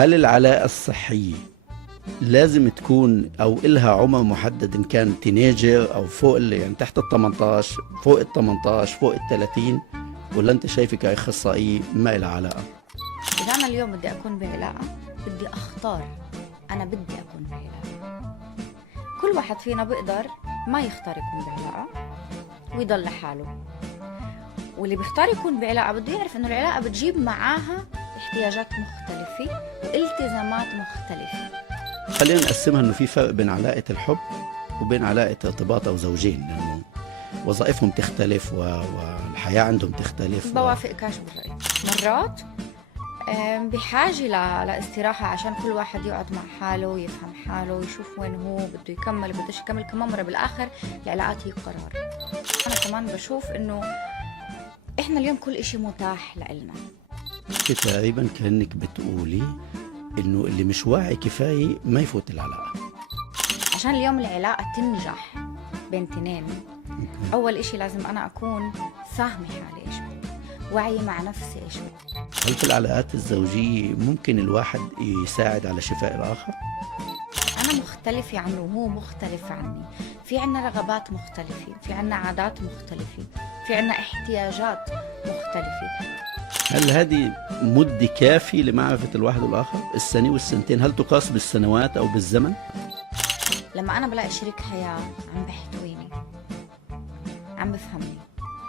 هل العلاقة الصحية لازم تكون او إلها عمر محدد، ان كان تينيجر او فوق يعني تحت ال 18، فوق ال 18، فوق ال 30، ولا انت شايفة كأخصائية ما لها علاقة؟ إذا أنا اليوم بدي أكون بعلاقة بدي أختار، أنا بدي أكون بعلاقة. كل واحد فينا بيقدر ما يختار يكون بعلاقة ويضل لحاله، واللي بيختار يكون بعلاقة بده يعرف إنه العلاقة بتجيب معاها احتياجات مختلفة والتزامات مختلفة. خلينا نقسمها انه في فرق بين علاقة الحب وبين علاقة ارتباط او زوجين، لانه وظائفهم تختلف والحياة عندهم تختلف بوافقكش بالرأي. مرات بحاجة لاستراحة عشان كل واحد يقعد مع حاله ويفهم حاله ويشوف وين هو بده يكمل بدوش يكمل. كمان مرة بالآخر العلاقات هي قرار. أنا كمان بشوف إنه إحنا اليوم كل إشي متاح لإلنا. تقريبا كأنك بتقولي انه اللي مش واعي كفاية ما يفوت العلاقة. عشان اليوم العلاقة تنجح بين تنين، أول إشي لازم أنا أكون فاهمة حالي إيش بدي، واعية مع نفسي إيش بدي. هل في العلاقات الزوجية ممكن الواحد يساعد على شفاء الآخر؟ أنا مختلفة عنه وهو مختلف عني، في عنا رغبات مختلفة، في عنا عادات مختلفة، في عنا احتياجات مختلفة. هل هذه مدة كافية لمعرفة الواحد والآخر؟ السنة والسنتين هل تقاس بالسنوات أو بالزمن؟ لما أنا بلاقي شريك حياة عم بحتويني، عم بفهمني،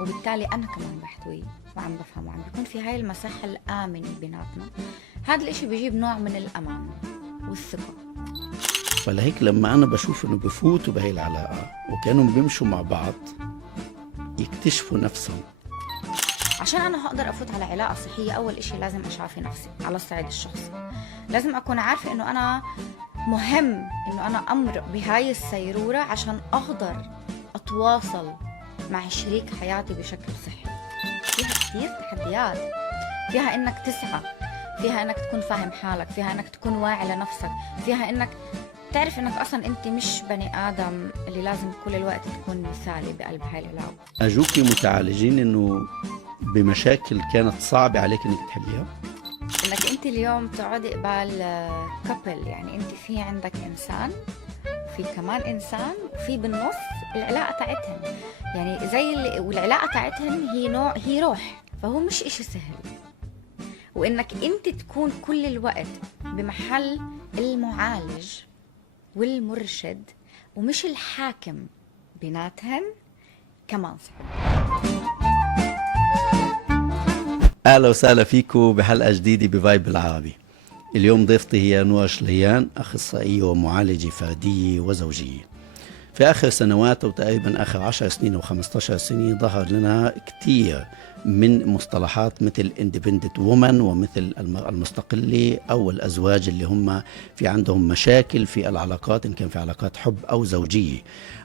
وبالتالي أنا كمان بحتويه وعم بفهمه، عم بيكون في هاي المساحة الآمنة بيناتنا، هذا الإشي بيجيب نوع من الأمان والثقة. فلهيك لما أنا بشوف إنه بفوتوا بهي العلاقة وكانوا بيمشوا مع بعض يكتشفوا نفسهم. عشان أنا هقدر أفوت على علاقة صحية، أول إشي لازم أشافي نفسي على الصعيد الشخصي. لازم أكون عارفة إنه أنا مهم إنه أنا أمر بهاي السيرورة عشان أقدر أتواصل مع شريك حياتي بشكل صحي. فيها كتير تحديات، فيها إنك تسعى، فيها إنك تكون فاهم حالك، فيها إنك تكون واعي لنفسك، فيها إنك تعرف إنك أصلا أنت مش بني آدم اللي لازم كل الوقت تكون مثالي بقلب هاي العلاقة. أجوكي متعالجين إنه بمشاكل كانت صعبة عليك إنك تحليها؟ إنك أنت اليوم تقعدي قبال كابل، يعني أنت في عندك إنسان وفي كمان إنسان وفي بالنص العلاقة تاعتهم، يعني زي والعلاقة تاعتهم هي نوع، هي روح، فهو مش إشي سهل. وإنك أنت تكون كل الوقت بمحل المعالج والمرشد ومش الحاكم بيناتهم كمان صعب. أهلا وسهلا فيكم بحلقة جديدة بفايب العربي. اليوم ضيفتي هي نور شليان، أخصائية ومعالجة فردية وزوجية. في آخر سنوات وتقريبا آخر 10 سنين أو 15 سنة ظهر لنا كتير من مصطلحات مثل independent woman ومثل المرأة المستقلة أو الأزواج اللي هم في عندهم مشاكل في العلاقات، إن كان في علاقات حب أو زوجية.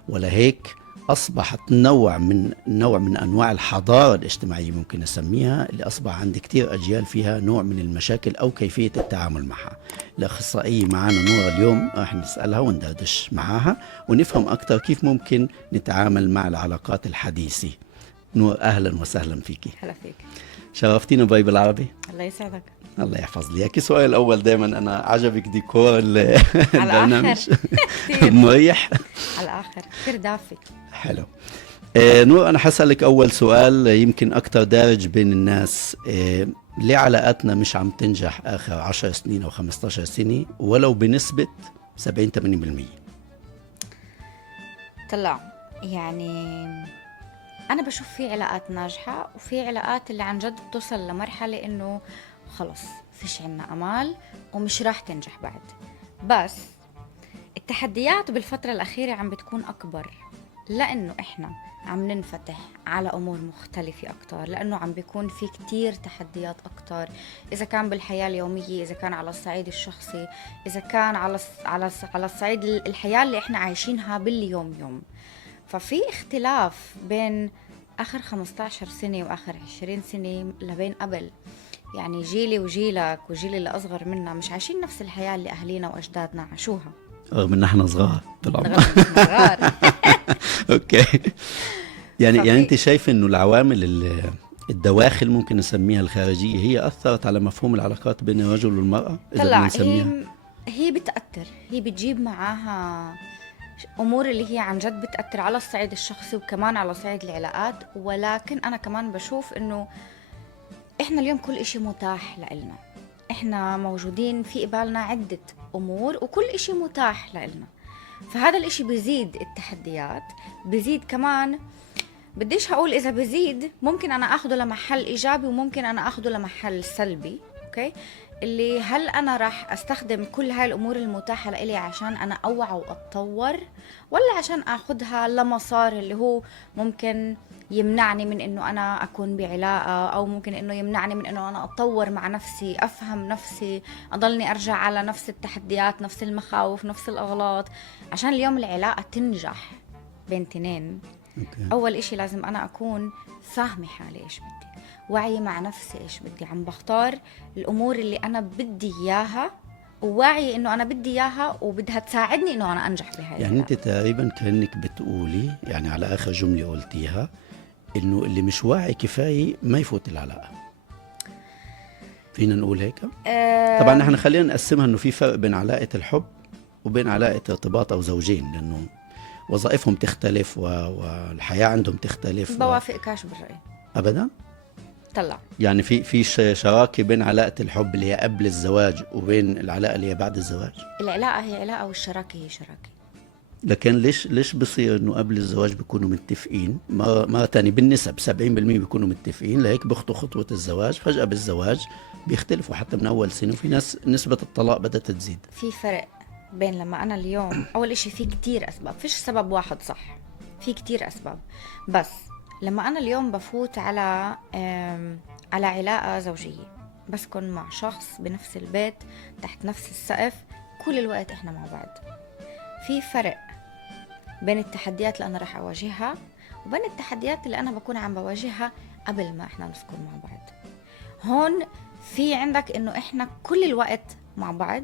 ولهيك أصبحت نوع من أنواع الحضارة الاجتماعية ممكن نسميها، اللي أصبح عند كتير أجيال فيها نوع من المشاكل أو كيفية التعامل معها. الأخصائية معنا نور اليوم راح نسألها وندردش معها ونفهم أكتر كيف ممكن نتعامل مع العلاقات الحديثة. نور، أهلا وسهلا فيكي. هلا فيك، شرفتينا باي بالعربي. الله يسعدك. الله يحفظ لي اياكي. سؤال الاول دائما، انا عجبك ديكور البرنامج مريح على الاخر كثير دافي. حلو. نور، انا حسألك اول سؤال يمكن اكتر دارج بين الناس. ليه علاقاتنا مش عم تنجح اخر 10 سنين او 15 سنة ولو بنسبة 70-80%؟ طلع يعني أنا بشوف في علاقات ناجحة وفي علاقات اللي عن جد بتوصل لمرحلة إنه خلص فيش عنا أمال ومش راح تنجح بعد. بس التحديات بالفترة الأخيرة عم بتكون أكبر، لأنه إحنا عم ننفتح على أمور مختلفة أكتر، لأنه عم بيكون في كتير تحديات أكتر، إذا كان بالحياة اليومية، إذا كان على الصعيد الشخصي، إذا كان على الصعيد الحياة اللي إحنا عايشينها باليوم يوم. ففي اختلاف بين آخر 15 سنة وآخر 20 سنة لبين قبل. يعني جيلي وجيلك وجيلي اللي أصغر منا مش عايشين نفس الحياة اللي أهلينا وأجدادنا عاشوها، رغم ان احنا صغار بالعمر. صغار. اوكي. يعني انت شايف انه العوامل الدواخل ممكن نسميها الخارجية هي أثرت على مفهوم العلاقات بين الرجل والمرأة إذا بدنا طلع نسميها؟ هي بتأثر، هي بتجيب معاها أمور اللي هي عن جد بتأثر على الصعيد الشخصي وكمان على صعيد العلاقات. ولكن أنا كمان بشوف إنه إحنا اليوم كل إشي متاح لإلنا، إحنا موجودين في قبالنا عدة أمور وكل إشي متاح لإلنا، فهذا الإشي بيزيد التحديات، بيزيد كمان. بديش هقول إذا بيزيد ممكن أنا أخده لمحل إيجابي وممكن أنا أخده لمحل سلبي. أوكي، اللي هل أنا راح أستخدم كل هاي الأمور المتاحة لإلي عشان أنا أوعى وأتطور، ولا عشان أخدها لمسار اللي هو ممكن يمنعني من إنه أنا أكون بعلاقة، أو ممكن إنه يمنعني من إنه أنا أتطور مع نفسي، أفهم نفسي، أضلني أرجع على نفس التحديات، نفس المخاوف، نفس الأغلاط. عشان اليوم العلاقة تنجح بين تنين، أول إشي لازم أنا أكون فاهمة حالي إيش بدي، وعي مع نفسي إيش بدي، عم بختار الأمور اللي أنا بدي إياها، وواعي إنه أنا بدي إياها وبدها تساعدني إنه أنا أنجح بهاي. يعني أنت تقريبا كأنك بتقولي يعني على آخر جملة قلتيها إنه اللي مش واعي كفاية ما يفوت العلاقة، فينا نقول هيك؟ طبعا نحن خلينا نقسمها إنه في فرق بين علاقة الحب وبين علاقة ارتباط أو زوجين، لأنه وظائفهم تختلف والحياة عندهم تختلف. بوافقكاش بالرأي أبدا؟ طلع يعني في شراكة بين علاقة الحب اللي هي قبل الزواج وبين العلاقة اللي هي بعد الزواج؟ العلاقة هي علاقة والشراكة هي شراكة. لكن ليش بصير انه قبل الزواج بيكونوا متفقين، مرة تانية بالنسب 70% بيكونوا متفقين، لهيك بيخطوا خطوة الزواج، فجأة بالزواج بيختلفوا حتى من أول سنة، وفي ناس نسبة الطلاق بدأت تزيد. في فرق بين لما أنا اليوم أول إشي في كتير أسباب، فيش سبب واحد صح، في كتير أسباب. بس لما أنا اليوم بفوت على علاقة زوجية، بسكن مع شخص بنفس البيت تحت نفس السقف كل الوقت إحنا مع بعض، في فرق بين التحديات اللي أنا رح أواجهها وبين التحديات اللي أنا بكون عم بواجهها قبل ما إحنا نسكن مع بعض. هون في عندك إنه إحنا كل الوقت مع بعض،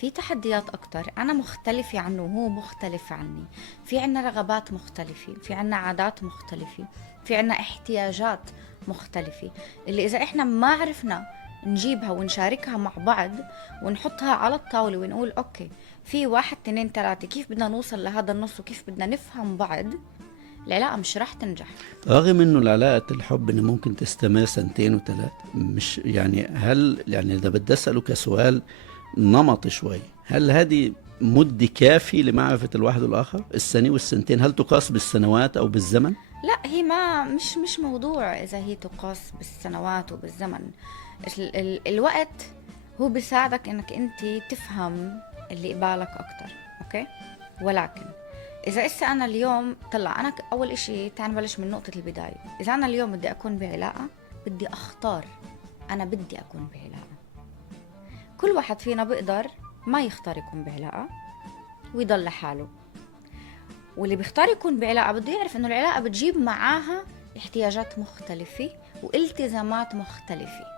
في تحديات أكتر، أنا مختلفة عنه وهو مختلف عني، في عنا رغبات مختلفة، في عنا عادات مختلفة، في عنا احتياجات مختلفة، اللي إذا إحنا ما عرفنا نجيبها ونشاركها مع بعض ونحطها على الطاولة ونقول أوكي في 1 2 3 كيف بدنا نوصل لهذا النص وكيف بدنا نفهم بعض، العلاقة مش رح تنجح. رغم انه العلاقة الحب انه ممكن تستمر 2 و3 مش يعني، هل يعني اذا بدي اسأله كسؤال نمط شوي، هل هذه مدة كافية لمعرفة الواحد والآخر؟ السنة والسنتين هل تقاس بالسنوات أو بالزمن؟ لا، هي ما مش موضوع إذا هي تقاس بالسنوات وبالزمن. الوقت هو بيساعدك إنك أنت تفهم اللي قبالك أكتر. أوكي، ولكن إذا إسا أنا اليوم طلع أنا أول إشي تعال نبلش من نقطة البداية. إذا أنا اليوم بدي أكون بعلاقة بدي أختار، أنا بدي أكون بعلاقة. كل واحد فينا بيقدر ما يختار يكون بعلاقة ويضل لحاله، واللي بيختار يكون بعلاقة بده يعرف إنه العلاقة بتجيب معاها احتياجات مختلفة والتزامات مختلفة.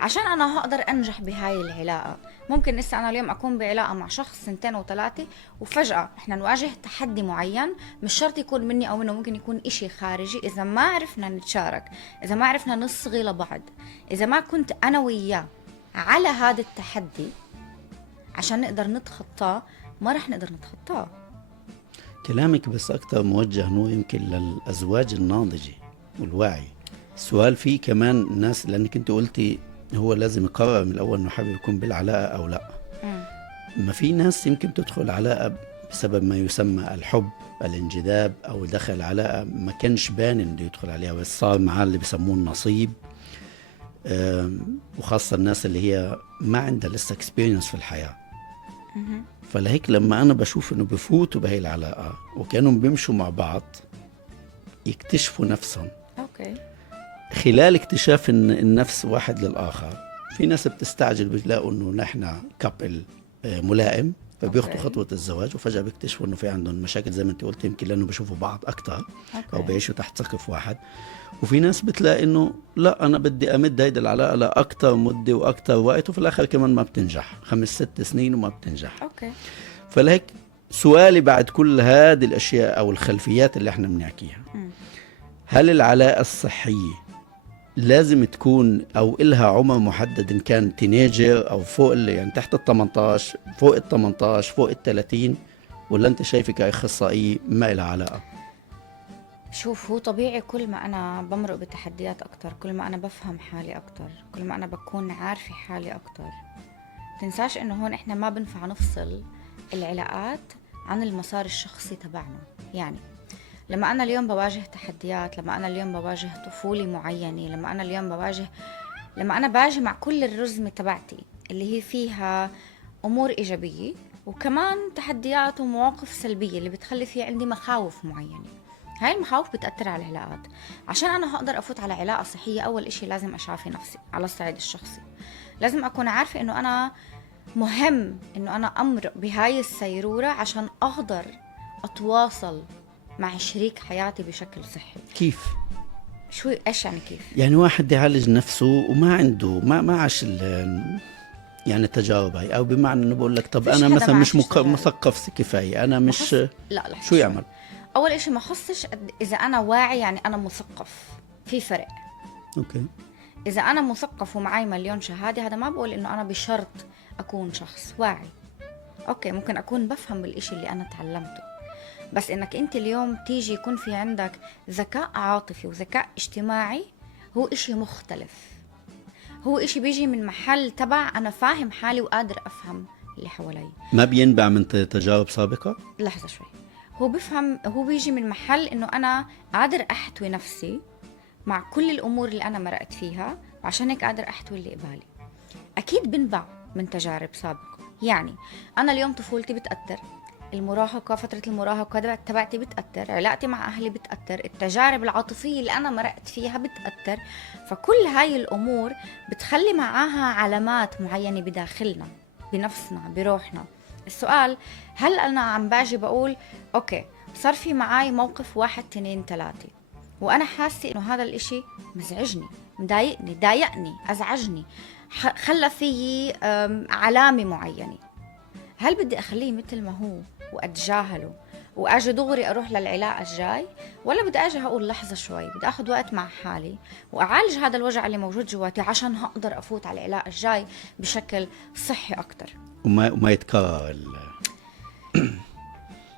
عشان أنا هقدر أنجح بهاي العلاقة، ممكن لسه أنا اليوم أكون بعلاقة مع شخص 2 و3 وفجأة إحنا نواجه تحدي معين، مش شرط يكون مني أو منه، ممكن يكون إشي خارجي. إذا ما عرفنا نتشارك، إذا ما عرفنا نصغي لبعض، إذا ما كنت أنا وياه على هذا التحدي عشان نقدر نتخطاه، ما رح نقدر نتخطاه. كلامك بس أكتر موجه نور يمكن للأزواج الناضجة والواعي. السؤال فيه كمان الناس، لأنك أنت قلتي هو لازم يقرر من الأول إنه حابب يكون بالعلاقة أو لا. ما في ناس يمكن تدخل علاقة بسبب ما يسمى الحب، الانجذاب، أو دخل علاقة ما كانش بان إنه يدخل عليها بس صار معاه اللي بيسموه النصيب. وخاصة الناس اللي هي ما عندها لسه اكسبيرينس في الحياة. فلهيك لما أنا بشوف إنه بفوتوا بهي العلاقة وكانوا بيمشوا مع بعض يكتشفوا نفسهم. أوكي. خلال اكتشاف النفس واحد للآخر، في ناس بتستعجل بيلاقوا إنه نحن كابل ملائم فبيخطوا خطوة الزواج، وفجأة بيكتشفوا إنه في عندهم مشاكل زي ما أنت قلت، يمكن لأنه بيشوفوا بعض أكتر أو بيعيشوا تحت سقف واحد. وفي ناس بتلاقي إنه لا، أنا بدي أمد هيدا العلاقة لأكتر مدة وأكتر وقت، وفي الآخر كمان ما بتنجح 5-6 سنين وما بتنجح. أوكي. فلهيك سؤالي بعد كل هذه الأشياء أو الخلفيات اللي احنا بنحكيها، هل العلاقة الصحية لازم تكون أو إلها عمر محدد، إن كان تينيجر أو فوق يعني تحت ال 18، فوق ال 18، فوق ال 30، ولا أنت شايفة كأخصائي ما إلها علاقة؟ شوف، هو طبيعي كل ما أنا بمرق بتحديات أكتر، كل ما أنا بفهم حالي أكتر، كل ما أنا بكون عارفة حالي أكتر. تنساش إنه هون إحنا ما بنفع نفصل العلاقات عن المسار الشخصي تبعنا. يعني لما أنا اليوم بواجه تحديات، لما أنا اليوم بواجه طفولة معينة، لما أنا اليوم لما أنا باجي مع كل الرزمة تبعتي اللي هي فيها أمور إيجابية وكمان تحديات ومواقف سلبية اللي بتخلي في عندي مخاوف معينة، هاي المخاوف بتأثر على العلاقات. عشان أنا هقدر أفوت على علاقة صحية، أول إشي لازم أشافي نفسي على الصعيد الشخصي. لازم أكون عارفة إنه أنا مهم إنه أنا أمرق بهاي السيرورة عشان أقدر أتواصل مع شريك حياتي بشكل صحي. كيف؟ إيش يعني كيف؟ يعني واحد يعالج نفسه وما عنده ما عاش يعني التجارب هاي، أو بمعنى إنه بقول لك طب فيش أنا حدا مثلا ما مش عاشش تجارب. مثقف كفاية، أنا مش لا لحظة شو شوي. يعمل؟ أول إشي ما خصش إذا أنا واعي، يعني أنا مثقف، في فرق. أوكي. إذا أنا مثقف ومعي مليون شهادة، هذا ما بقول إنه أنا بشرط أكون شخص واعي. أوكي، ممكن أكون بفهم بالإشي اللي أنا تعلمته، بس إنك أنت اليوم تيجي يكون في عندك ذكاء عاطفي وذكاء اجتماعي، هو إشي مختلف. هو إشي بيجي من محل تبع أنا فاهم حالي وقادر أفهم اللي حوالي. ما بينبع من تجارب سابقة؟ لحظة شوي. هو بيجي من محل إنه أنا قادر أحتوي نفسي مع كل الأمور اللي أنا مرقت فيها، وعشان هيك قادر أحتوي اللي قبالي. أكيد بنبع من تجارب سابقة. يعني أنا اليوم طفولتي بتأثر، المراهقة، فترة المراهقة تبعتي بتأثر، علاقتي مع أهلي بتأثر، التجارب العاطفية اللي أنا مرقت فيها بتأثر. فكل هاي الأمور بتخلي معاها علامات معينة بداخلنا، بنفسنا، بروحنا. السؤال، هل أنا عم باجي بقول أوكي صار في معاي موقف 1 2 3 وأنا حاسة إنه هذا الإشي مزعجني، مضايقني، ضايقني، أزعجني، خلى فيي علامة معينة، هل بدي أخليه مثل ما هو وأتجاهله وأجي دغري أروح للعلاقة الجاي، ولا بدي أجي هقول لحظة شوي، بدي أخذ وقت مع حالي وأعالج هذا الوجع اللي موجود جواتي عشان هقدر أفوت على العلاقة الجاي بشكل صحي أكتر. وما يتكرر يعني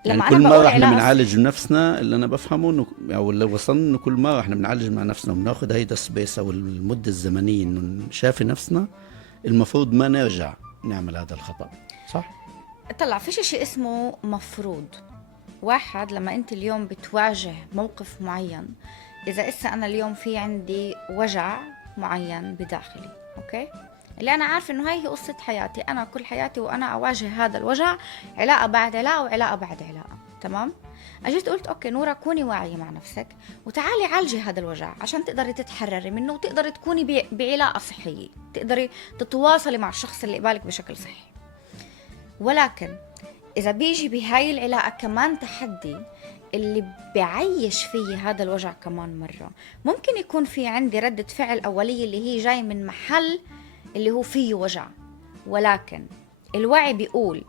لما كل أنا مرة بقول احنا علاقة بنعالج نفسنا، اللي انا بفهمه انه او اللي وصلنا انه كل مرة احنا بنعالج مع نفسنا وبناخد هيدا السبيس او المدة الزمنية انه نشافي نفسنا، المفروض ما نرجع نعمل هذا الخطأ، صح؟ طلع فيش شيء اسمه مفروض. واحد، لما انت اليوم بتواجه موقف معين، اذا اسا انا اليوم في عندي وجع معين بداخلي، اوكي، اللي انا عارفه انه هاي هي قصة حياتي، انا كل حياتي وانا اواجه هذا الوجع، علاقة بعد علاقة وعلاقة بعد علاقة، تمام. اجيت قلت اوكي نورا، كوني واعية مع نفسك وتعالي عالجي هذا الوجع عشان تقدري تتحرري منه وتقدري تكوني بعلاقة صحية، تقدري تتواصلي مع الشخص اللي قبالك بشكل صحي. ولكن إذا بيجي بهاي العلاقة كمان تحدي اللي بعيش فيه هذا الوجع كمان مرة، ممكن يكون في عندي ردة فعل أولية اللي هي جاي من محل اللي هو فيه وجع، ولكن الوعي بيقول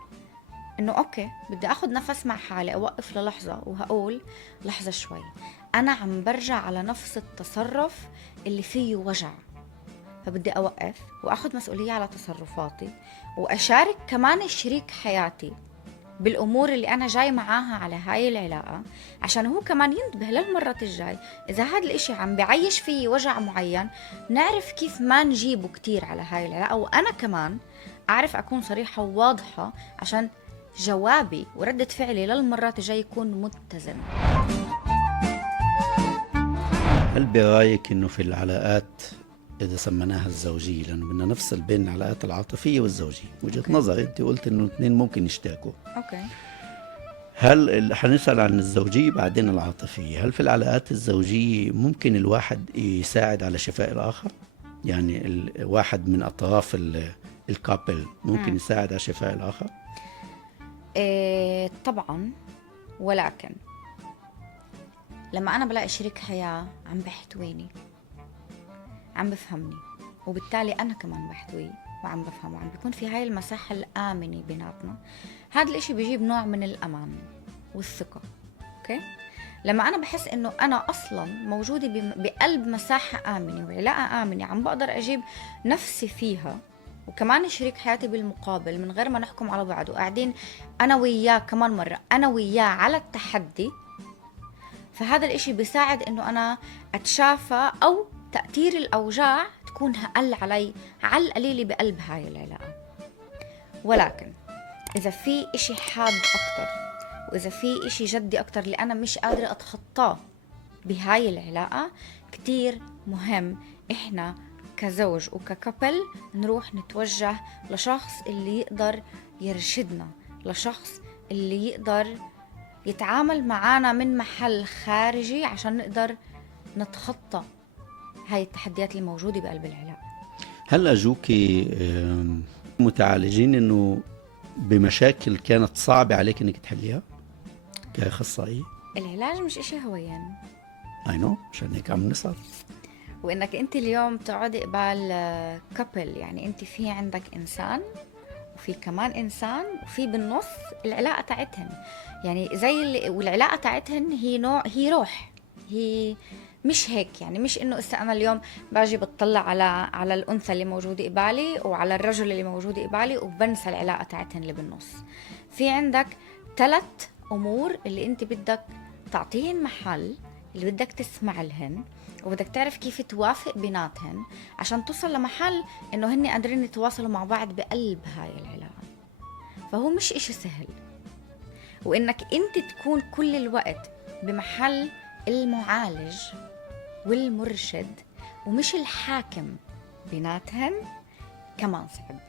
إنه أوكي بدي أخذ نفس مع حالي، أوقف للحظة وهقول لحظة شوي، أنا عم برجع على نفس التصرف اللي فيه وجع، فبدي أوقف وأخذ مسؤولية على تصرفاتي وأشارك كمان شريك حياتي بالأمور اللي أنا جاي معاها على هاي العلاقة، عشان هو كمان ينتبه للمرة الجاي إذا هذا الإشي عم بعيش فيه وجع معين، نعرف كيف ما نجيبه كتير على هاي العلاقة، وأنا كمان أعرف أكون صريحة وواضحة عشان جوابي وردة فعلي للمرات الجاي يكون متزن. هل برأيك انه في العلاقات اذا سميناها الزوجية، لانه بدنا نفصل بين العلاقات العاطفية والزوجية، وجهة نظري انت قلت انه الاثنين ممكن يشتركوا، أوكي. هل حنسأل عن الزوجية بعدين العاطفية، هل في العلاقات الزوجية ممكن الواحد يساعد على شفاء الآخر؟ يعني الواحد من أطراف الكابل ممكن يساعد على شفاء الآخر؟ إيه طبعا، ولكن لما أنا بلاقي شريك حياة عم بيحتويني، عم بفهمني، وبالتالي أنا كمان بحتويه وعم بفهمه، عم بيكون في هاي المساحة الآمنة بيناتنا، هذا الإشي بيجيب نوع من الأمان والثقة، أوكي؟ لما أنا بحس إنه أنا أصلا موجودة بقلب مساحة آمنة وعلاقة آمنة عم بقدر أجيب نفسي فيها، وكمان شريك حياتي بالمقابل من غير ما نحكم على بعض، وقاعدين أنا وياه كمان مرة أنا وياه على التحدي، فهذا الإشي بيساعد إنه أنا أتشافى أو تأثير الأوجاع تكون أقل علي على القليلة بقلب هاي العلاقة. ولكن إذا في إشي حاد أكتر، وإذا في إشي جدي أكتر اللي أنا مش قادرة أتخطاه بهاي العلاقة، كتير مهم إحنا كزوج وككبل نروح نتوجه لشخص اللي يقدر يرشدنا، لشخص اللي يقدر يتعامل معانا من محل خارجي عشان نقدر نتخطى هاي التحديات اللي موجودة بقلب العلاقة. هل أجوكي متعالجين إنه بمشاكل كانت صعبة عليك إنك تحليها كأخصائية؟ العلاج مش إشي هوين، I know، عشان هيك عم نسأل. وإنك أنت اليوم تقعدي قبال كابل، يعني أنت في عندك إنسان وفي كمان إنسان وفي بالنص العلاقة تاعتهن، يعني زي اللي والعلاقة تاعتهن هي نوع، هي روح، هي مش هيك، يعني مش إنه أنا اليوم باجي بتطلع على الأنثى اللي موجودة قبالي وعلى الرجل اللي موجود قبالي وبنسى العلاقة تاعتهن اللي بالنص. في عندك 3 أمور اللي أنت بدك تعطيهن محل، اللي بدك تسمع لهن، وبدك تعرف كيف توافق بيناتهن عشان توصل لمحل انه هن قادرين يتواصلوا مع بعض بقلب هاي العلاقة. فهو مش اشي سهل، وانك انت تكون كل الوقت بمحل المعالج والمرشد ومش الحاكم بيناتهن كمان صعب.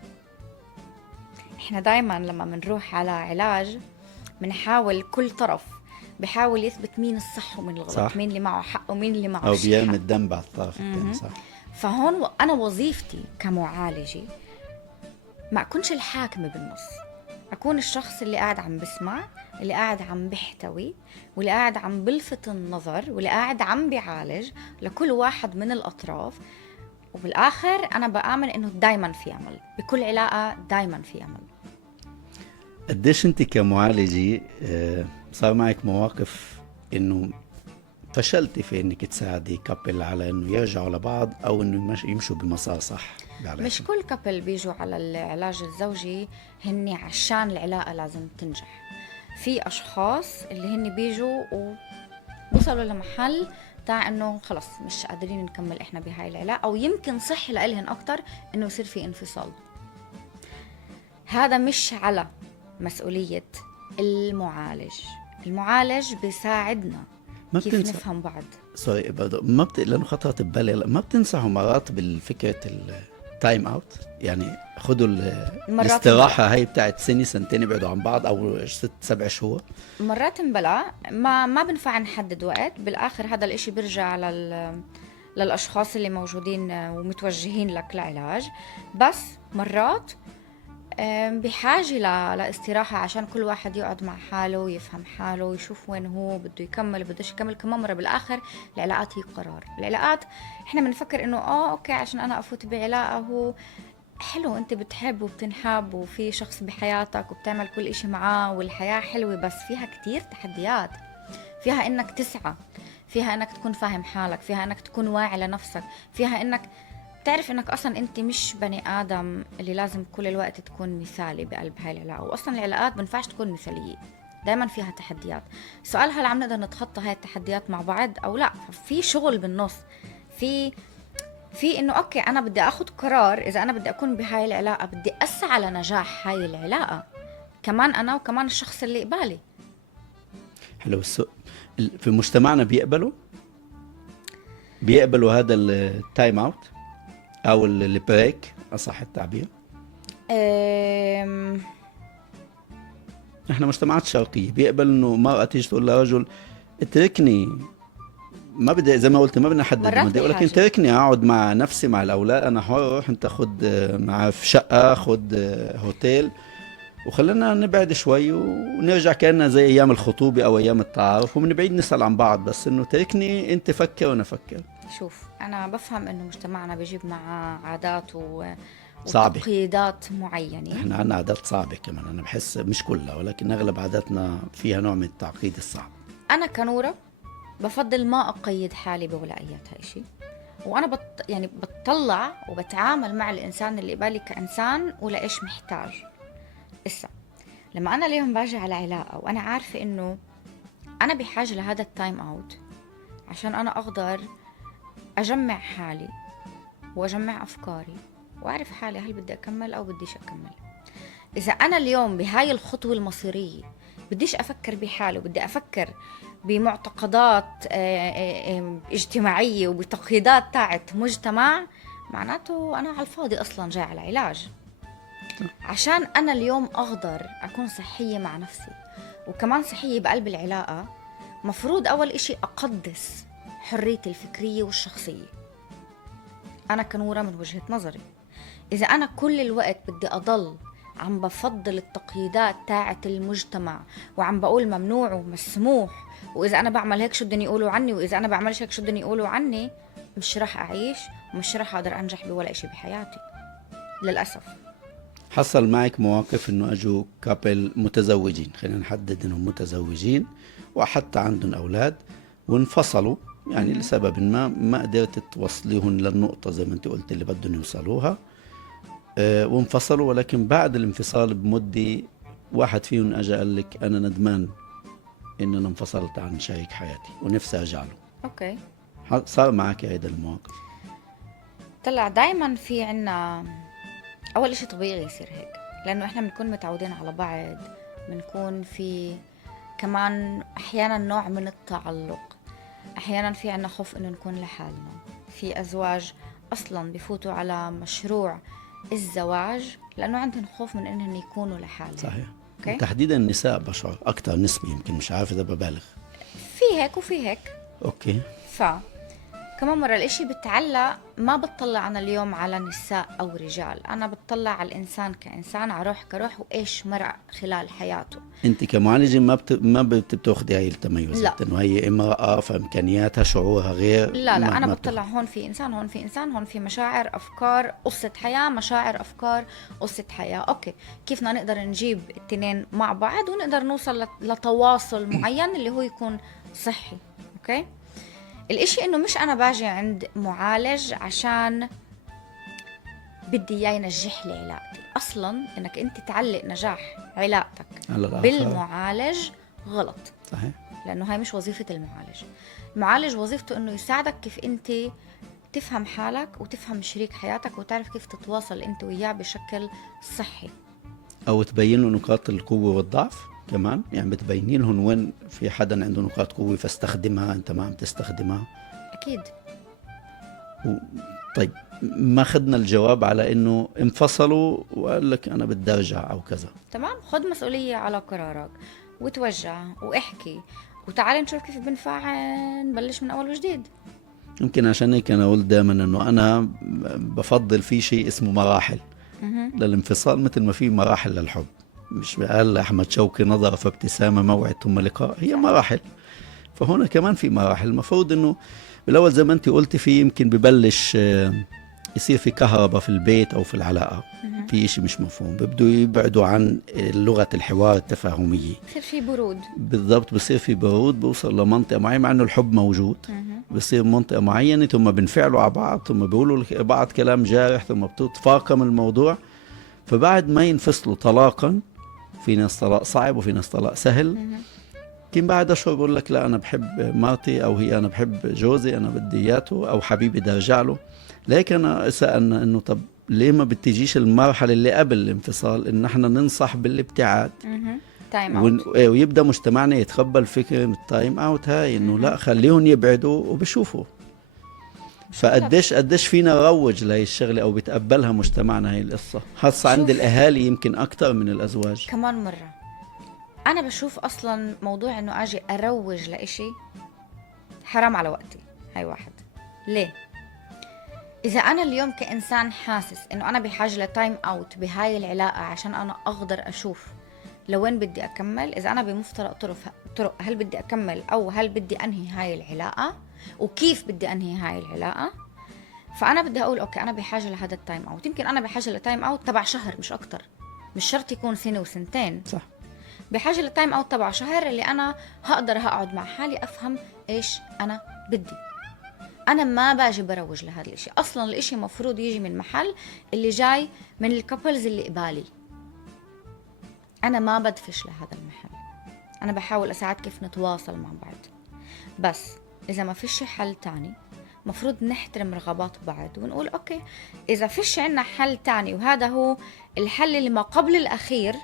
احنا دايما لما منروح على علاج منحاول كل طرف بحاول يثبت مين الصح ومين الغلط، صح. مين اللي معه حق ومين اللي معه أو شي بيرمي حق. الذنب على الطرف الثاني، صح. فهون أنا وظيفتي كمعالجة ما أكونش الحاكمة بالنص، أكون الشخص اللي قاعد عم بسمع، اللي قاعد عم بيحتوي، واللي قاعد عم بلفت النظر، واللي قاعد عم بيعالج لكل واحد من الأطراف. وبالآخر أنا بآمن إنه دايما في أمل بكل علاقة، دايما في أمل. قديش أنت كمعالجة صار معك مواقف إنه فشلتي في إنك تساعدي كابل على إنه يرجعوا لبعض أو إنه يمشوا بمسار صح؟ مش كل كابل بيجوا على العلاج الزوجي هني عشان العلاقة لازم تنجح. في أشخاص اللي هني بيجوا وبوصلوا لمحل تاع إنه خلص مش قادرين نكمل إحنا بهاي العلاقة، أو يمكن صح لإلهن أكتر إنه يصير في انفصال. هذا مش على مسؤولية المعالج. المعالج بيساعدنا كيف نفهم بعض. سوري برضه لأنه خطرت ببالي، ما بتنصحوا مرات بالفكرة التايم اوت؟ يعني خدوا الاستراحة هاي بتاعت سنة سنتين يبعدوا عن بعض أو 6-7 شهور. مرات بلا ما بنفع نحدد وقت. بالآخر هذا الاشي بيرجع للأشخاص اللي موجودين ومتوجهين لك لعلاج. بس مرات بحاجة لاستراحة عشان كل واحد يقعد مع حاله ويفهم حاله ويشوف وين هو بده يكمل بدوش يكمل. كمان مرة بالآخر العلاقات هي قرار. العلاقات احنا بنفكر انه اوكي عشان انا افوت بعلاقة هو حلو، انت بتحب وبتنحب وفي شخص بحياتك وبتعمل كل اشي معاه والحياة حلوة، بس فيها كتير تحديات. فيها انك تسعى، فيها انك تكون فاهم حالك، فيها انك تكون واعي لنفسك، فيها انك تعرف انك اصلا انت مش بني ادم اللي لازم كل الوقت تكون مثالي بقلب هاي العلاقه. واصلا العلاقات ما ينفعش تكون مثاليه، دائما فيها تحديات. السؤال هل عم نقدر نتخطى هاي التحديات مع بعض او لا؟ في شغل بالنص، في انه اوكي انا بدي اخذ قرار. اذا انا بدي اكون بهاي العلاقه بدي اسعى لنجاح هاي العلاقه، كمان انا وكمان الشخص اللي قبالي. حلو. في مجتمعنا بيقبلوا هذا التايم اوت او البريك اصح التعبير؟ احنا مجتمعات شرقيه بيقبل انه مرأة تيجي تقول لرجل اتركني، ما بدي زي ما قلت ما بدنا نحدد، بدي اقول لك اتركني اقعد مع نفسي مع الاولاد، انا حر، روح انت خد معاه في شقه، خد هوتيل، وخلينا نبعد شوي ونرجع كأننا زي ايام الخطوبه او ايام التعارف، ومن بعيد نسال عن بعض، بس انه تركني انت فكر وانا افكر. شوف انا بفهم انه مجتمعنا بيجيب معاه عادات وتقييدات معينه. احنا عندنا عادات صعبه كمان، انا بحس مش كلها ولكن اغلب عاداتنا فيها نوع من التعقيد الصعب. انا كنورة بفضل ما أقيد حالي بولايات هاي شيء. وأنا يعني بتطلع وبتعامل مع الإنسان اللي قبالي كإنسان ولا إيش محتاج. إسا لما أنا اليوم باجي على علاقة وأنا عارفة إنه أنا بحاجة لهذا التايم أوت عشان أنا أقدر أجمع حالي وأجمع أفكاري وأعرف حالي هل بدي أكمل أو بديش أكمل. إذا أنا اليوم بهاي الخطوة المصيرية بديش أفكر بحالي وبدي أفكر بمعتقدات اجتماعية وبتقييدات تاعت مجتمع، معناته أنا على الفاضي أصلا جاي على علاج. عشان أنا اليوم أقدر أكون صحية مع نفسي وكمان صحية بقلب العلاقة، مفروض أول إشي أقدس حريتي الفكرية والشخصية. أنا كنورة من وجهة نظري إذا أنا كل الوقت بدي أضل عم بفضل التقييدات تاعت المجتمع وعم بقول ممنوع ومسموح، وإذا أنا بعمل هيك شو بدهم يقولوا عني، وإذا أنا بعملش هيك شو بدهم يقولوا عني، مش رح أعيش ومش رح أقدر أنجح بولا إشي بحياتي للأسف. حصل معك مواقف انه اجوا كابل متزوجين، خلينا نحدد انهم متزوجين وحتى عندهم اولاد وانفصلوا، يعني لسبب ما قدرت توصليهم للنقطة زي ما انت قلت اللي بدهم يوصلوها، وانفصلوا. ولكن بعد الانفصال بمدة واحد فيهم اجى قال لك انا ندمان ان انا انفصلت عن شريك حياتي ونفسي ارجع له. اوكي، صار معك هيدا المواقف؟ طلع دايما في عنا اول اشي طبيعي يصير هيك، لانه احنا بنكون متعودين على بعض، بنكون في كمان احيانا نوع من التعلق، احيانا في عنا خوف انه نكون لحالنا. في ازواج اصلا بفوتوا على مشروع الزواج لانه عندهم خوف من انهم يكونوا لحالهم. صحيح. أوكي؟ تحديدا النساء بشر اكثر نسبة، يمكن مش عارف اذا ببالغ. في هيك وفي هيك. اوكي. كمان مرة الاشي بتعلق، ما بتطلع أنا اليوم على نساء أو رجال، أنا بتطلع على الإنسان كإنسان، على روح كروح، وإيش مرق خلال حياته. انت كمعالجة ما بتاخدي هاي التميزات انه هي امرأة فامكانياتها شعورها غير؟ لا أنا ما بتطلع هون في إنسان، هون في إنسان، هون في مشاعر، أفكار، قصة حياة، مشاعر، أفكار، قصة حياة. أوكي، كيف نقدر نجيب التنين مع بعض ونقدر نوصل لتواصل معين اللي هو يكون صحي. أوكي، الاشي انه مش انا باجي عند معالج عشان بدي اياه ينجح لي علاقتي. اصلا انك انت تعلق نجاح علاقتك بالمعالج غلط. صحيح. لانه هاي مش وظيفة المعالج. المعالج وظيفته انه يساعدك كيف انت تفهم حالك وتفهم شريك حياتك وتعرف كيف تتواصل انت وياه بشكل صحي، او تبين له نقاط القوة والضعف كمان، يعني بتبينين لهم وين في حدا عنده نقاط قوة فاستخدمها، انت ما عم تستخدمها. اكيد. طيب، ما خدنا الجواب على انه انفصلوا وقال لك انا بدي ارجع او كذا. تمام، خد مسؤولية على قرارك وتوجع واحكي وتعال نشوف كيف بنفع نبلش من اول وجديد. يمكن عشان هيك انا قلت دائما انه انا بفضل في شيء اسمه مراحل للانفصال، مثل ما في مراحل للحب. مش قال أحمد شوقي نظرة فابتسامة موعد ثم لقاء، هي مراحل. فهنا كمان في مراحل. المفروض أنه بالأول زي ما أنت قلت في يمكن ببلش يصير في كهرباء في البيت أو في العلاقة، في إشي مش مفهوم، بيبدوا يبعدوا عن لغة الحوار التفاهمية، بصير في برود. بالضبط، بصير في برود، بوصل لمنطقة معينة مع أنه الحب موجود، بصير منطقة معينة ثم بنفعلوا على بعض، ثم بيقولوا بعض كلام جارح، ثم بتتفاقم الموضوع. فبعد ما ينفصلوا طلاقا، في ناس طلاق صعب وفي ناس طلاق سهل، كم بعد أشهر بقول لك لا أنا بحب مرتي، أو هي أنا بحب جوزي أنا بدي إياته، أو حبيبي بدي أرجع له. لكن أنا سألنا إنه طب ليه ما بتجيش المرحلة اللي قبل الانفصال إن احنا ننصح بالابتعاد تايم اوت، ويبدأ مجتمعنا يتقبل فكرة التايم اوت هاي، إنه لا خليهم يبعدوا وبشوفوا. فقديش فينا نروج لهي الشغلة أو بتقبلها مجتمعنا هاي القصة، خاصة عند الأهالي يمكن أكتر من الأزواج. كمان مرة أنا بشوف أصلا موضوع إنه أجي أروج لإشي حرام على وقتي. هاي واحد. ليه؟ إذا أنا اليوم كإنسان حاسس إنه أنا بحاجة لتايم أوت بهاي العلاقة عشان أنا أقدر أشوف لوين بدي أكمل، إذا أنا بمفترق طرق هل بدي أكمل أو هل بدي أنهي هاي العلاقة وكيف بدي أنهي هاي العلاقة، فأنا بدي أقول أوكي أنا بحاجة لهذا التايم أوت. يمكن أنا بحاجة لتايم أوت تبع شهر مش أكتر، مش شرط يكون سنة وسنتين. صح. بحاجة للتايم اوت تبع شهر اللي انا هقدر هقعد مع حالي افهم ايش انا بدي. انا ما باجي بروج لهذا الاشي اصلا، الاشي مفروض يجي من محل اللي جاي من الكابلز اللي قبالي. انا ما بدفش لهذا المحل، انا بحاول اساعد كيف نتواصل مع بعض. بس اذا ما فيش حل تاني مفروض نحترم رغبات بعض ونقول اوكي اذا فيش عنا حل تاني وهذا هو الحل اللي ما قبل الاخير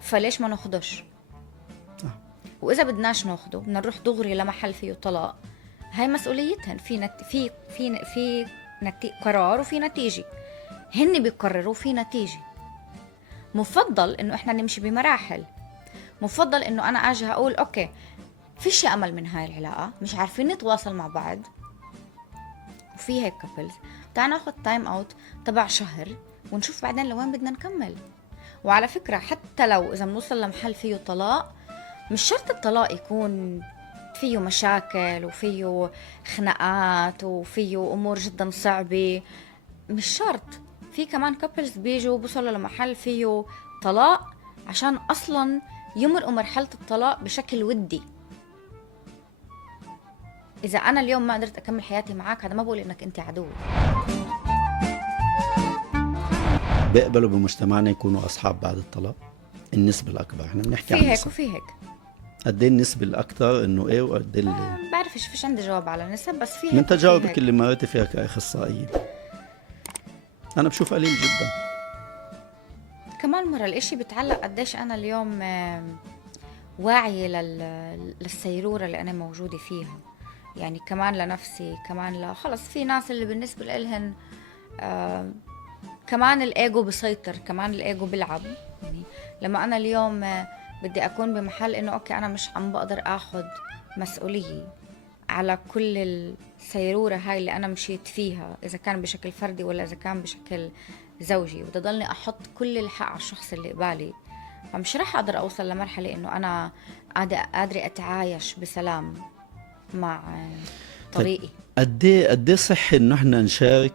فليش ما ناخدوش. واذا بدناش ناخده بدنا نروح دغري لمحل فيه طلاق، هاي مسؤوليتهن. في قرار وفي نتيجة، هن بيقرروا في نتيجة. مفضل انه احنا نمشي بمراحل، مفضل انه انا اجي اقول اوكي فيش امل من هاي العلاقة، مش عارفين نتواصل مع بعض، وفي هيك كابلز تعال ناخد تايم اوت تبع شهر ونشوف بعدين لوين بدنا نكمل. وعلى فكرة حتى لو اذا بنوصل لمحل فيه طلاق، مش شرط الطلاق يكون فيه مشاكل وفيه خناقات وفيه امور جدا صعبة، مش شرط. في كمان كابلز بيجوا بوصلوا لمحل فيه طلاق عشان اصلا يمرقوا مرحلة الطلاق بشكل ودي. اذا انا اليوم ما قدرت اكمل حياتي معك، هذا ما بقول انك انت عدو. بيقبلوا بمجتمعنا يكونوا اصحاب بعد الطلاق؟ النسبة الاكبر، احنا بنحكي عن في هيك النسب. وفي هيك. قد ايه النسبة الاكثر انه ايه وقد ايه اللي بعرفش، فيش عندي جواب على النسب، بس في هيك من وفي تجاربك هيك. اللي مريتي فيها كاخصائية؟ انا بشوف قليل جدا. كمان مرة الاشي بتعلق قديش انا اليوم واعية للسيرورة اللي انا موجودة فيها، يعني كمان لنفسي، كمان خلص في ناس اللي بالنسبة لإلهن كمان الايجو بيسيطر، كمان الايجو بيلعب. يعني لما انا اليوم بدي اكون بمحل انه اوكي انا مش عم بقدر اخذ مسؤولية على كل السيرورة هاي اللي انا مشيت فيها، اذا كان بشكل فردي ولا اذا كان بشكل زوجي، بدي ضلني احط كل الحق على الشخص اللي قبالي، فمش رح اقدر اوصل لمرحلة انه انا قادرة اتعايش بسلام مع طريقي. قد ايه صح انه احنا نشارك؟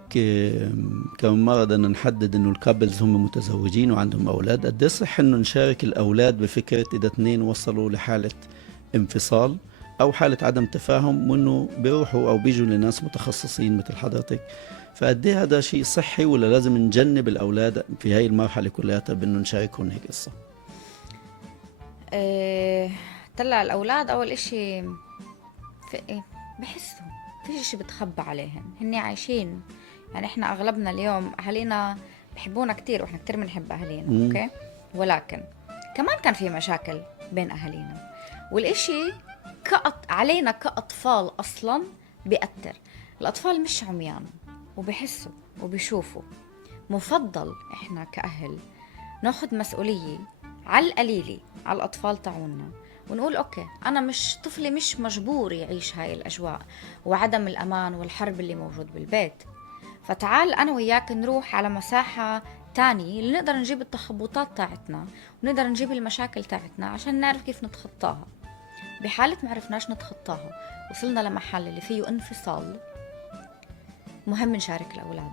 كم مرة بدنا نحدد انه الكابلز هم متزوجين وعندهم اولاد، قد ايه صح انه نشارك الاولاد بفكرة اذا اثنين وصلوا لحالة انفصال او حالة عدم تفاهم وانه بيروحوا او بيجوا لناس متخصصين مثل حضرتك، فقد ايه هذا شيء صحي ولا لازم نجنب الاولاد في هاي المرحلة كلها بانه نشاركهم هيك قصة؟ طلع الاولاد اول اشي بحسهم فيش اشي بتخبى عليهن، هن عايشين. يعني احنا اغلبنا اليوم اهالينا بحبونا كتير واحنا كتير بنحب اهالينا، اوكي، ولكن كمان كان في مشاكل بين اهالينا، والاشي علينا كاطفال اصلا بيأثر. الاطفال مش عميان وبحسوا وبيشوفوا. مفضل احنا كأهل ناخد مسؤولية على القليلة على الأطفال تاعونا، ونقول أوكي أنا مش طفلي مش مجبور يعيش هاي الأجواء وعدم الأمان والحرب اللي موجود بالبيت، فتعال أنا وياك نروح على مساحة تانية اللي نقدر نجيب التخبطات تاعتنا ونقدر نجيب المشاكل تاعتنا عشان نعرف كيف نتخطاها. بحالة ما عرفناش نتخطاها وصلنا لمحل اللي فيه انفصال، مهم نشارك الأولاد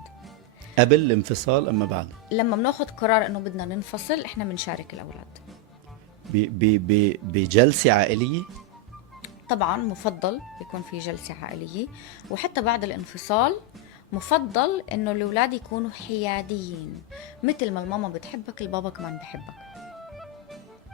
قبل الانفصال أما بعد. لما بناخد قرار إنه بدنا ننفصل إحنا بنشارك الأولاد بجلسة عائلية. طبعا مفضل يكون في جلسة عائلية، وحتى بعد الانفصال مفضل إنه الأولاد يكونوا حياديين، مثل ما الماما بتحبك البابا كمان بحبك،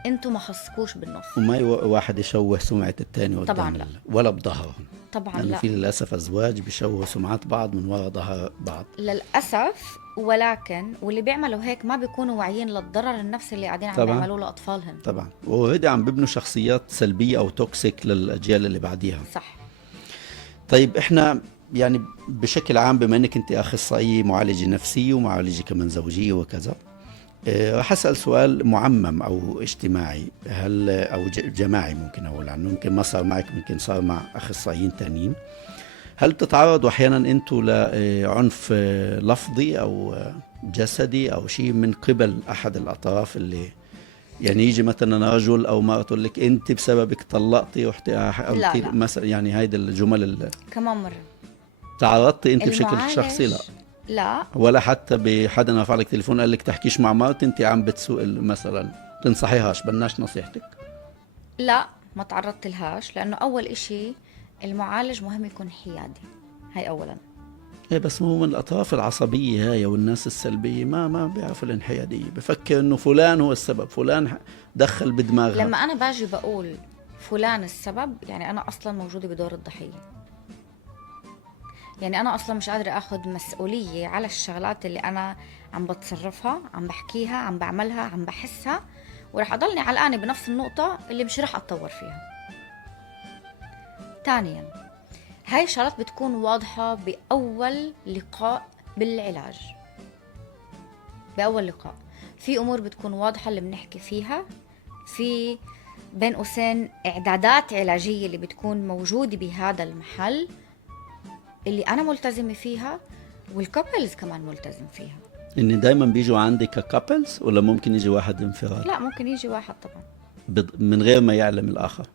انتوا ما خصكوش بالنص. وما واحد يشوه سمعة التاني طبعا لا، ولا بظهرهم. طبعا لأنه لا، في للأسف أزواج بيشوهوا سمعات بعض من وراء ظهر بعض للأسف. ولكن واللي بيعملوا هيك ما بيكونوا واعيين للضرر النفسي اللي قاعدين عم بيعملوه لأطفالهم. طبعا، وهدي عم بيبنوا شخصيات سلبية أو توكسيك للأجيال اللي بعديها. صح. طيب إحنا يعني بشكل عام بما أنك أنت أخصائية معالجة نفسية ومعالجة كمان زوجية وكذا، راح أسأل سؤال معمم أو اجتماعي، هل أو جماعي ممكن أقول عنه، ممكن ما صار معك ممكن صار مع أخصائيين تانيين. هل بتتعرضوا أحيانا أنتوا لعنف لفظي أو جسدي أو شيء من قبل أحد الأطراف، اللي يعني يجي مثلا رجل أو مرة تقول لك أنت بسببك طلقتي رحتي لا لا. مثلا، يعني هيدا الجمل كمان مرة تعرضتي أنت بشكل شخصي؟ لا لا، ولا حتى بحدا رفع لك تليفون قال لك تحكيش مع مرتي أنت عم بتسوق مثلا؟ تنصحيهاش؟ بلناش نصيحتك. لا، ما تعرضت لهاش، لأنه أول إشي المعالج مهم يكون حيادي، هاي أولا. ايه بس هو من الاطراف العصبيه هاي والناس السلبيه ما بيعرفوا الانحياديه، بفكر انه فلان هو السبب، فلان دخل بدماغها. لما أنا باجي بقول فلان السبب، يعني أنا أصلا موجودة بدور الضحية، يعني أنا أصلا مش قادرة أخذ مسؤولية على الشغلات اللي أنا عم بتصرفها، عم بحكيها، عم بعملها، عم بحسها، ورح أضلني علقانة بنفس النقطة اللي مش رح أتطور فيها. ثانيا، هاي الشغلات بتكون واضحة بأول لقاء بالعلاج. بأول لقاء في أمور بتكون واضحة اللي بنحكي فيها، في بين قوسين إعدادات علاجية اللي بتكون موجودة بهذا المحل اللي أنا ملتزمة فيها، والكابلز كمان ملتزم فيها. ان دايما بيجوا عندك كابلز ولا ممكن يجي واحد انفراد؟ لا، ممكن يجي واحد طبعا. من غير ما يعلم الاخر؟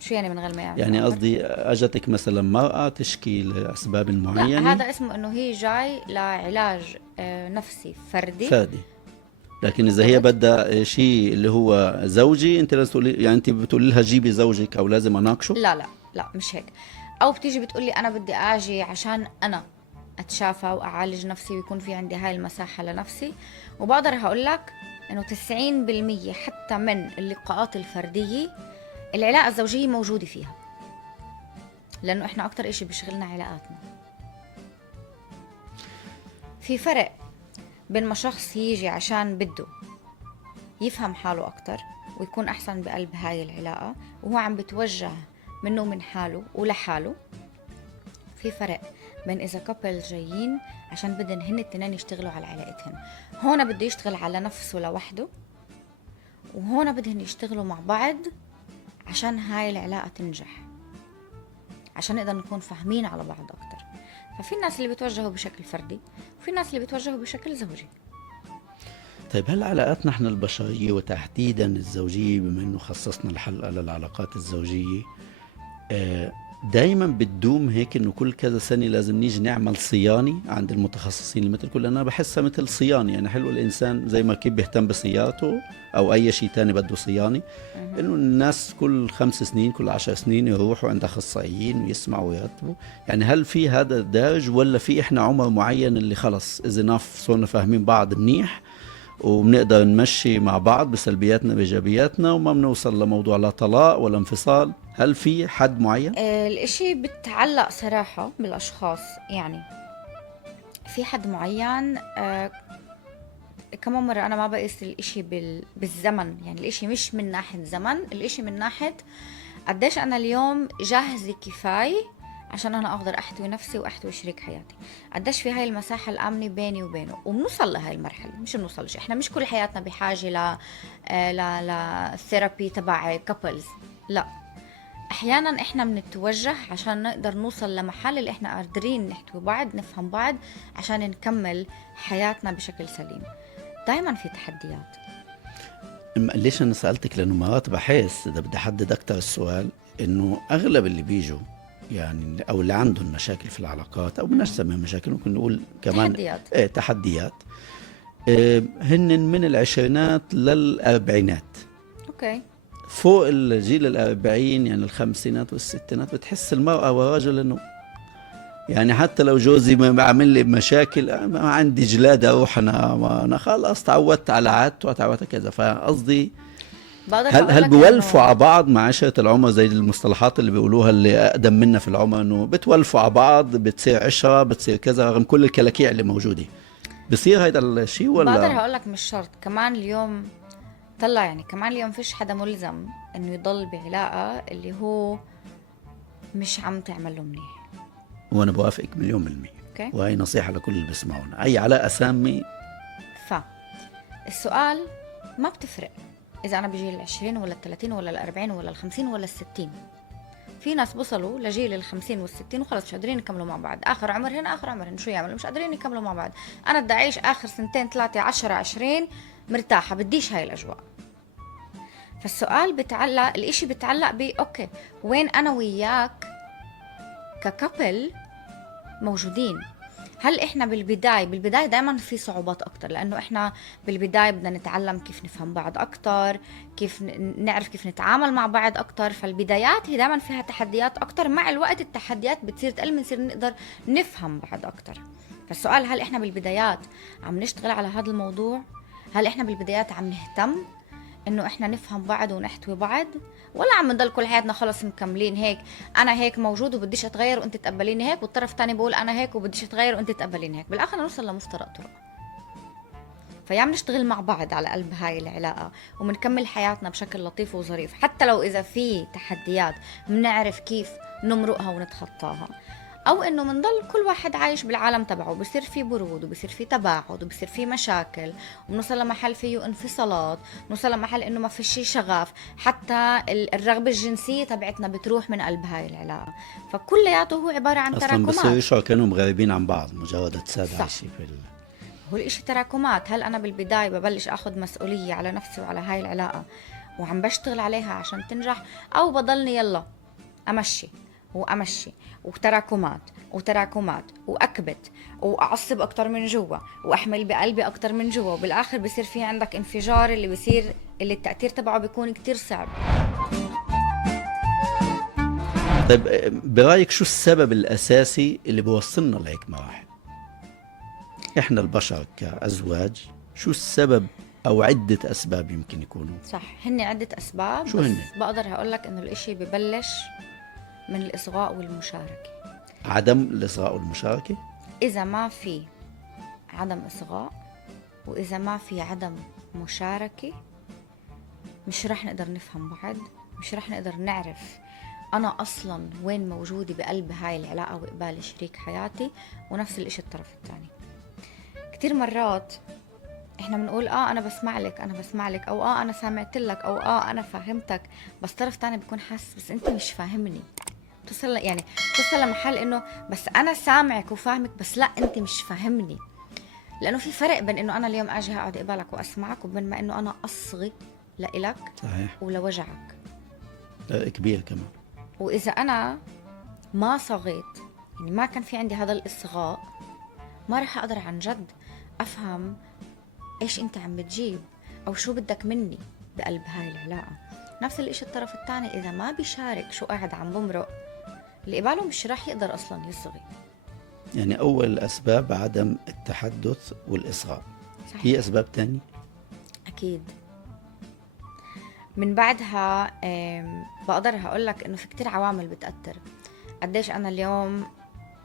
شو يعني من غير ما يعمل؟ يعني قصدي اجتك مثلا مرأة تشكي لاسباب لا، معينة. هذا اسمه انه هي جاي لعلاج نفسي فردي. فادي. لكن اذا هي بدها شيء اللي هو زوجي، انت لازم تقولي، يعني انت بتقولي لها جيبي زوجك او لازم اناقشه؟ لا لا لا، مش هيك. او بتيجي بتقولي انا بدي اجي عشان انا اتشافى واعالج نفسي ويكون في عندي هاي المساحة لنفسي، وبقدر هقول لك انه 90% حتى من اللقاءات الفردية العلاقة الزوجية موجودة فيها، لانه احنا اكتر اشي بيشغلنا علاقاتنا. في فرق بين ما شخص يجي عشان بده يفهم حاله أكتر ويكون أحسن بقلب هاي العلاقة وهو عم بتوجه منه ومن حاله ولحاله. في فرق بين إذا كابل جايين عشان بدن هن التنين يشتغلوا على علاقتهم، هون بده يشتغل على نفسه لوحده، وهون بدهن يشتغلوا مع بعض عشان هاي العلاقة تنجح، عشان نقدر نكون فاهمين على بعض أكتر. ففي الناس اللي بتوجهوا بشكل فردي وفي الناس اللي بتوجهوا بشكل زوجي. طيب هل علاقاتنا احنا البشرية وتحديدا الزوجية، بما انه خصصنا الحلقة للعلاقات الزوجية، دايما بتدوم هيك انه كل كذا سنة لازم نيجي نعمل صيانة عند المتخصصين اللي مثل كل، انا بحسها مثل صيانة، يعني حلو الانسان زي ما كيف بيهتم بسيارته او اي شيء تاني بده صيانة، انه الناس كل 5 سنين كل 10 سنين يروحوا عند اخصائيين ويسمعوا ويرتبوا. يعني هل في هذا الدرج ولا في احنا عمر معين اللي خلص اذا ناف صرنا فاهمين بعض منيح وبنقدر نمشي مع بعض بسلبياتنا بإيجابياتنا وما بنوصل لموضوع لا طلاق ولا انفصال؟ هل في حد معين؟ الاشي بتعلق صراحة بالأشخاص، يعني في حد معين. كمان مرة أنا ما بقيس الاشي بالزمن، يعني الاشي مش من ناحية زمن، الاشي من ناحية قديش أنا اليوم جاهزة كفاية عشان أنا أقدر أحتوي نفسي وأحتوي شريك حياتي، قديش في هاي المساحة الآمنة بيني وبينه، وبنوصل لهاي المرحلة. مش بنوصلش، إحنا مش كل حياتنا بحاجة للثيرابي تبع كابلز، لا، أحيانا إحنا بنتوجه عشان نقدر نوصل لمحل اللي إحنا قادرين نحتوي بعض، نفهم بعض، عشان نكمل حياتنا بشكل سليم. دايما في تحديات. ليش أنا سألتك؟ لأنه مرات بحس إذا بدي أحدد أكتر السؤال إنه أغلب اللي بيجوا يعني أو اللي عندهم مشاكل في العلاقات أو بدناش نسميها مشاكل، ممكن نقول كمان تحديات. تحديات، هن من العشرينات للأربعينات. أوكي. فوق الجيل الأربعين يعني الخمسينات والستينات بتحس المرأة والرجل إنه يعني حتى لو جوزي ما عامل لي مشاكل ما عندي جلاد أروح أنا خلاص تعودت على عادته وتعودت كذا. فقصدي هل بيولفوا على بعض مع عشرة العمر زي المصطلحات اللي بيقولوها اللي أقدم منا في العمر، إنه بتولفوا على بعض، بتصير عشرة، بتصير كذا، رغم كل الكلاكيع اللي موجودة؟ بصير هيدا الشيء ولا؟ بقدر هقولك مش شرط. كمان اليوم طلع يعني كمان اليوم فيش حدا ملزم انه يضل بعلاقة اللي هو مش عم تعمل له منيح. وانا بوافقك 1,000,000%. وهي نصيحة لكل اللي بيسمعونا، اي علاقة سامي. السؤال ما بتفرق اذا انا بجيل 20 ولا 30 ولا 40 ولا 50 ولا 60. في ناس بوصلوا لجيل 50 وال60 وخلص مش قادرين يكملوا مع بعض، اخر عمرهن اخر عمرهن، شو يعملوا؟ مش قادرين يكملوا مع بعض. انا بدي اعيش اخر 2 3 10 20 مرتاحة، بديش هاي الاجواء. فالسؤال بتعلق، الاشي بتعلق اوكي وين انا وياك ككابل موجودين. هل احنا بالبداية دائما في صعوبات اكتر، لانه احنا بالبداية بدنا نتعلم كيف نفهم بعض اكتر، كيف نعرف كيف نتعامل مع بعض اكتر. فالبدايات هي دائما فيها تحديات اكتر، مع الوقت التحديات بتصير تقل، بنصير نقدر نفهم بعض اكتر. فالسؤال، هل احنا بالبدايات عم نشتغل على هذا الموضوع؟ هل احنا بالبدايات عم نهتم انه احنا نفهم بعض ونحتوي بعض، ولا عم نضل كل حياتنا خلص مكملين هيك، انا هيك موجود وبديش اتغير وانت تقبليني هيك، والطرف الثاني بقول انا هيك وبديش اتغير وانت تقبليني هيك، بالاخر نوصل لمفترق طرق. فيا نشتغل مع بعض على قلب هاي العلاقة ومنكمل حياتنا بشكل لطيف وظريف، حتى لو إذا في تحديات بنعرف كيف نمرقها ونتخطاها، او انه منضل كل واحد عايش بالعالم تبعه، بصير في برود وبصير في تباعد وبصير في مشاكل، وبنوصل لمحل فيه انفصالات، نوصل لمحل انه ما في شيء شغف، حتى الرغبة الجنسية تبعتنا بتروح من قلب هاي العلاقة. فكلياته هو عبارة عن اصلا تراكمات. بصير يشعروا كانهم غريبين عن بعض مجرد اتصال صح. عايشين في هو الاشي تراكمات. هل انا بالبداية ببلش اخذ مسؤولية على نفسي وعلى هاي العلاقة وعم بشتغل عليها عشان تنجح، او بضلني يلا امشي وامشي وتراكمات وتراكمات واكبت واعصب اكتر من جوا واحمل بقلبي اكتر من جوا، وبالاخر بصير في عندك انفجار اللي بصير اللي التأثير تبعه بيكون كتير صعب. طيب برأيك شو السبب الأساسي اللي بوصلنا لهيك مراحل؟ إحنا البشر كأزواج شو السبب أو عدة أسباب يمكن يكونوا؟ صح، هن عدة أسباب، شو بس هن؟ بقدر هقولك إنه الإشي ببلش من الإصغاء والمشاركة. عدم الإصغاء والمشاركة؟ إذا ما في عدم إصغاء وإذا ما في عدم مشاركة مش رح نقدر نفهم بعض، مش رح نقدر نعرف أنا أصلا وين موجودة بقلب هاي العلاقة وقبال شريك حياتي، ونفس الإشي الطرف الثاني. كتير مرات احنا بنقول انا بسمع لك، انا بسمع لك، او انا سامعت لك، او انا فهمتك، بس طرف تاني بيكون حاسس بس انت مش فاهمني. توصل لمحل انه بس انا سامعك وفاهمك، بس لا انت مش فاهمني. لانه في فرق بين انه انا اليوم اجي اقعد قبالك واسمعك، وبين ما انه انا اصغي لإلك صحيح. ولوجعك. كبير كمان. واذا انا ما صغيت، يعني ما كان في عندي هذا الاصغاء، ما رح اقدر عن جد افهم ايش انت عم بتجيب او شو بدك مني بقلب هاي العلاقة. نفس الاشي الطرف الثاني اذا ما بيشارك شو قاعد عم بمرق، اللي قباله مش راح يقدر اصلا يصغي. يعني أول الأسباب عدم التحدث والإصغاء. صحيح. في أسباب تانية؟ اكيد. من بعدها بقدر هقولك انه في كتير عوامل بتأثر. قديش انا اليوم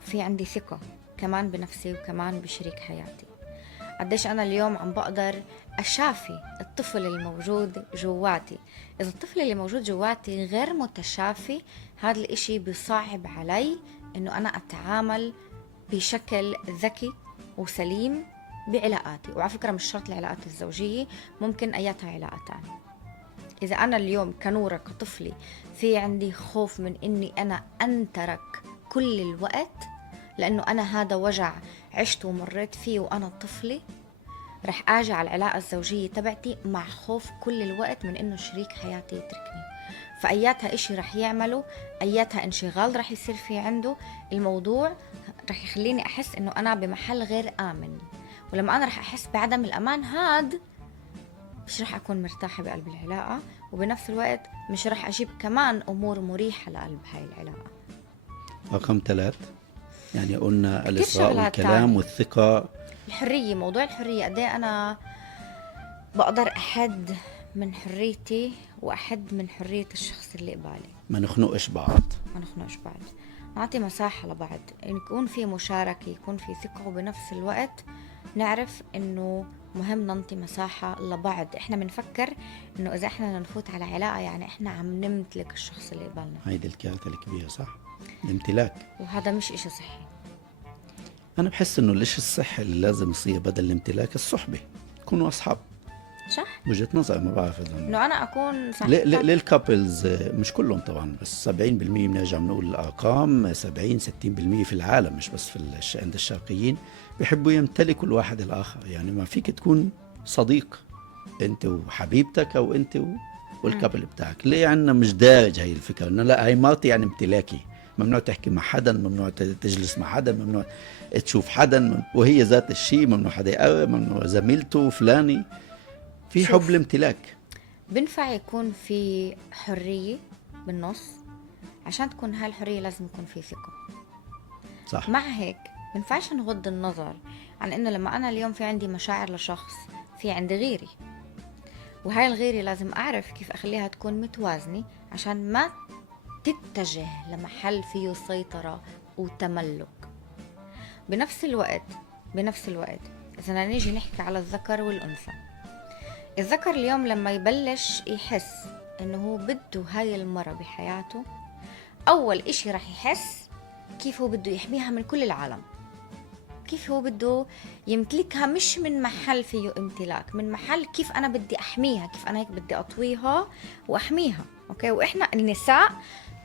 في عندي ثقة كمان بنفسي وكمان بشريك حياتي، قديش أنا اليوم عم بقدر أشافي الطفل الموجود جواتي. إذا الطفل اللي موجود جواتي غير متشافي، هذا الإشي بيصعب علي إنه أنا أتعامل بشكل ذكي وسليم بعلاقاتي. وعلى فكرة مش شرط العلاقات الزوجية، ممكن أياتها علاقات تانية. إذا أنا اليوم كنورة كطفلي في عندي خوف من إني أنا أنترك كل الوقت، لأنه أنا هذا وجع عشت ومريت فيه وأنا طفلي، رح أجي على العلاقة الزوجية تبعتي مع خوف كل الوقت من إنه شريك حياتي يتركني. فأياتها إشي رح يعمله، أياتها انشغال رح يصير في عنده، الموضوع رح يخليني أحس إنه أنا بمحل غير آمن. ولما أنا رح أحس بعدم الأمان هاد، مش رح أكون مرتاحة بقلب العلاقة، وبنفس الوقت مش رح أجيب كمان أمور مريحة لقلب هاي العلاقة. رقم 3 يعني قلنا الإصغاء شغلات والكلام تانية. والثقة. الحرية، موضوع الحرية، قد ايه أنا بقدر أحد من حريتي وأحد من حرية الشخص اللي قبالي. ما نخنقش بعض. ما نخنقش بعض، نعطي مساحة لبعض، يكون في مشاركة، يكون في ثقة، وبنفس الوقت نعرف إنه مهم ننطي مساحة لبعض. إحنا بنفكر إنه إذا إحنا بدنا نفوت على علاقة يعني إحنا عم نمتلك الشخص اللي قبالنا، هيدي الكارثة الكبيرة، صح؟ الامتلاك. وهذا مش إشي صحي. أنا بحس إنه الإشي الصحي اللي لازم يصير بدل الامتلاك الصحبة، يكونوا أصحاب. صح؟ وجهة نظر، ما بعرف إذا إنه أنا أكون ليه للكابلز، مش كلهم طبعا، بس 70% بنرجع بنقول الأرقام، 70-60% في العالم مش بس في عند الشرقيين بيحبوا يمتلكوا الواحد الآخر. يعني ما فيك تكون صديق أنت وحبيبتك أو أنت والكابل بتاعك. ليه عنا مش دارج هاي الفكرة إنه لا هاي مرتي يعني امتلاكي، ممنوع تحكي مع حدا، ممنوع تجلس مع حدا، ممنوع تشوف حدا، وهي ذات الشيء ممنوع حدا يقرب، ممنوع زميلته فلاني. في شوف، حب الامتلاك. بنفع يكون في حرية بالنص، عشان تكون هاي الحرية لازم يكون في ثقة. صح. مع هيك بنفعش نغض النظر عن انه لما انا اليوم في عندي مشاعر لشخص، في عندي غيري، وهاي الغيرة لازم اعرف كيف اخليها تكون متوازنة عشان ما تتجه لمحل فيه سيطرة وتملك. بنفس الوقت اذا بدنا نيجي نحكي على الذكر والانثى، الذكر اليوم لما يبلش يحس انه هو بده هاي المرة بحياته، اول اشي رح يحس كيف هو بده يحميها من كل العالم، كيف هو بده يمتلكها، مش من محل فيه امتلاك، من محل كيف انا بدي احميها، كيف انا هيك بدي اطويها واحميها. اوكي، واحنا النساء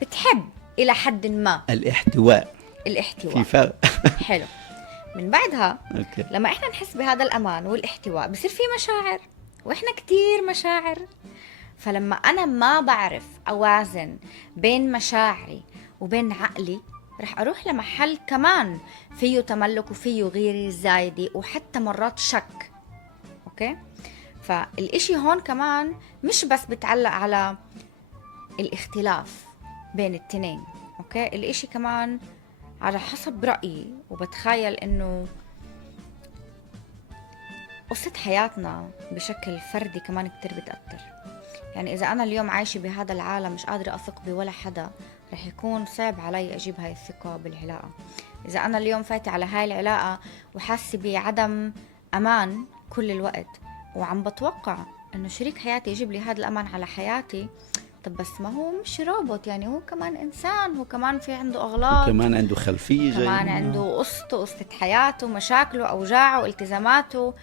بتحب الى حد ما الاحتواء. الاحتواء. في فرق. حلو. من بعدها اوكي. لما احنا نحس بهذا الامان والاحتواء بصير في مشاعر، واحنا كتير مشاعر. فلما انا ما بعرف اوازن بين مشاعري وبين عقلي، رح اروح لمحل كمان فيه تملك وفيه غيرة زايدة وحتى مرات شك. اوكي، فالاشي هون كمان مش بس بتعلق على الاختلاف بين التنين. اوكي، الاشي كمان على حسب رأيي، وبتخيل انه قصة حياتنا بشكل فردي كمان كتير بتأثر. يعني إذا أنا اليوم عايشة بهذا العالم مش قادرة أثق بولا حدا، رح يكون صعب علي أجيب هاي الثقة بالعلاقة. إذا أنا اليوم فايتة على هاي العلاقة وحاسة بعدم أمان كل الوقت، وعم بتوقع إنه شريك حياتي يجيب لي هذا الأمان على حياتي، طب بس ما هو مش روبوت، يعني هو كمان إنسان، هو كمان في عنده أغلاط، كمان عنده خلفية كمان عنده قصة حياته، مشاكله، أوجاعه، التزاماته.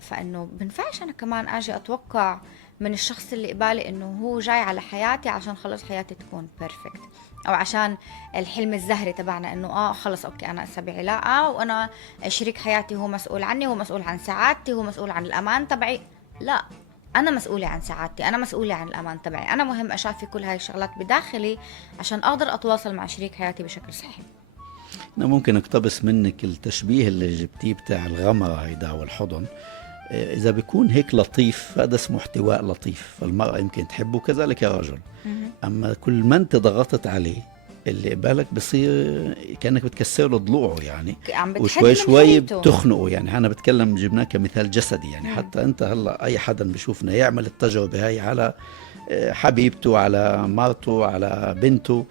فإنه بنفعش أنا كمان أجي أتوقع من الشخص اللي قبالي إنه هو جاي على حياتي عشان خلص حياتي تكون بيرفكت، أو عشان الحلم الزهري تبعنا إنه خلص أوكي أنا هسه بعلاقة وأنا شريك حياتي هو مسؤول عني، هو مسؤول عن سعادتي، هو مسؤول عن الأمان تبعي. لا، أنا مسؤولة عن سعادتي، أنا مسؤولة عن الأمان تبعي، أنا مهم أشافي كل هاي الشغلات بداخلي عشان أقدر أتواصل مع شريك حياتي بشكل صحي. أنا ممكن أقتبس منك التشبيه اللي جبتيه بتاع الغمرة هيدا والحضن. إذا بيكون هيك لطيف، هذا اسمه احتواء لطيف، فالمرأة يمكن تحبه كذلك الرجل. أما كل ما أنت ضغطت عليه، اللي قبالك بصير كأنك بتكسر له ضلوعه يعني، وشوي شوي بتخنقه. يعني أنا بتكلم جبناه كمثال جسدي يعني. حتى أنت هلأ أي حدا بشوفنا يعمل التجربة هاي على حبيبته، على مرته، على بنته،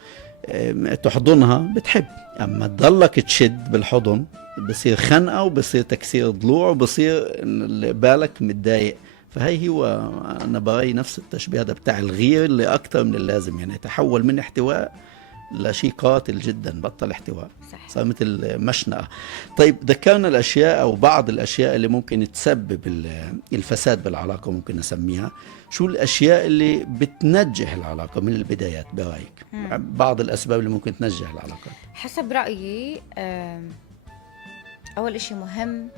تحضنها بتحب. أما تضلك تشد بالحضن بصير خنقة، وبصير تكسير ضلوع، وبصير اللي بالك متضايق. فهي هو أنا برأي نفس التشبيه هذا بتاع الغير اللي أكتر من اللازم، يعني تحول من احتواء لشيء قاتل جدا، بطل احتواء، صار مثل مشنقة. طيب ذكرنا الأشياء أو بعض الأشياء اللي ممكن تسبب الفساد بالعلاقة، ممكن نسميها. شو الأشياء اللي بتنجح العلاقة من البدايات برأيك؟ بعض الأسباب اللي ممكن تنجح العلاقة حسب رأيي. أول إشي مهم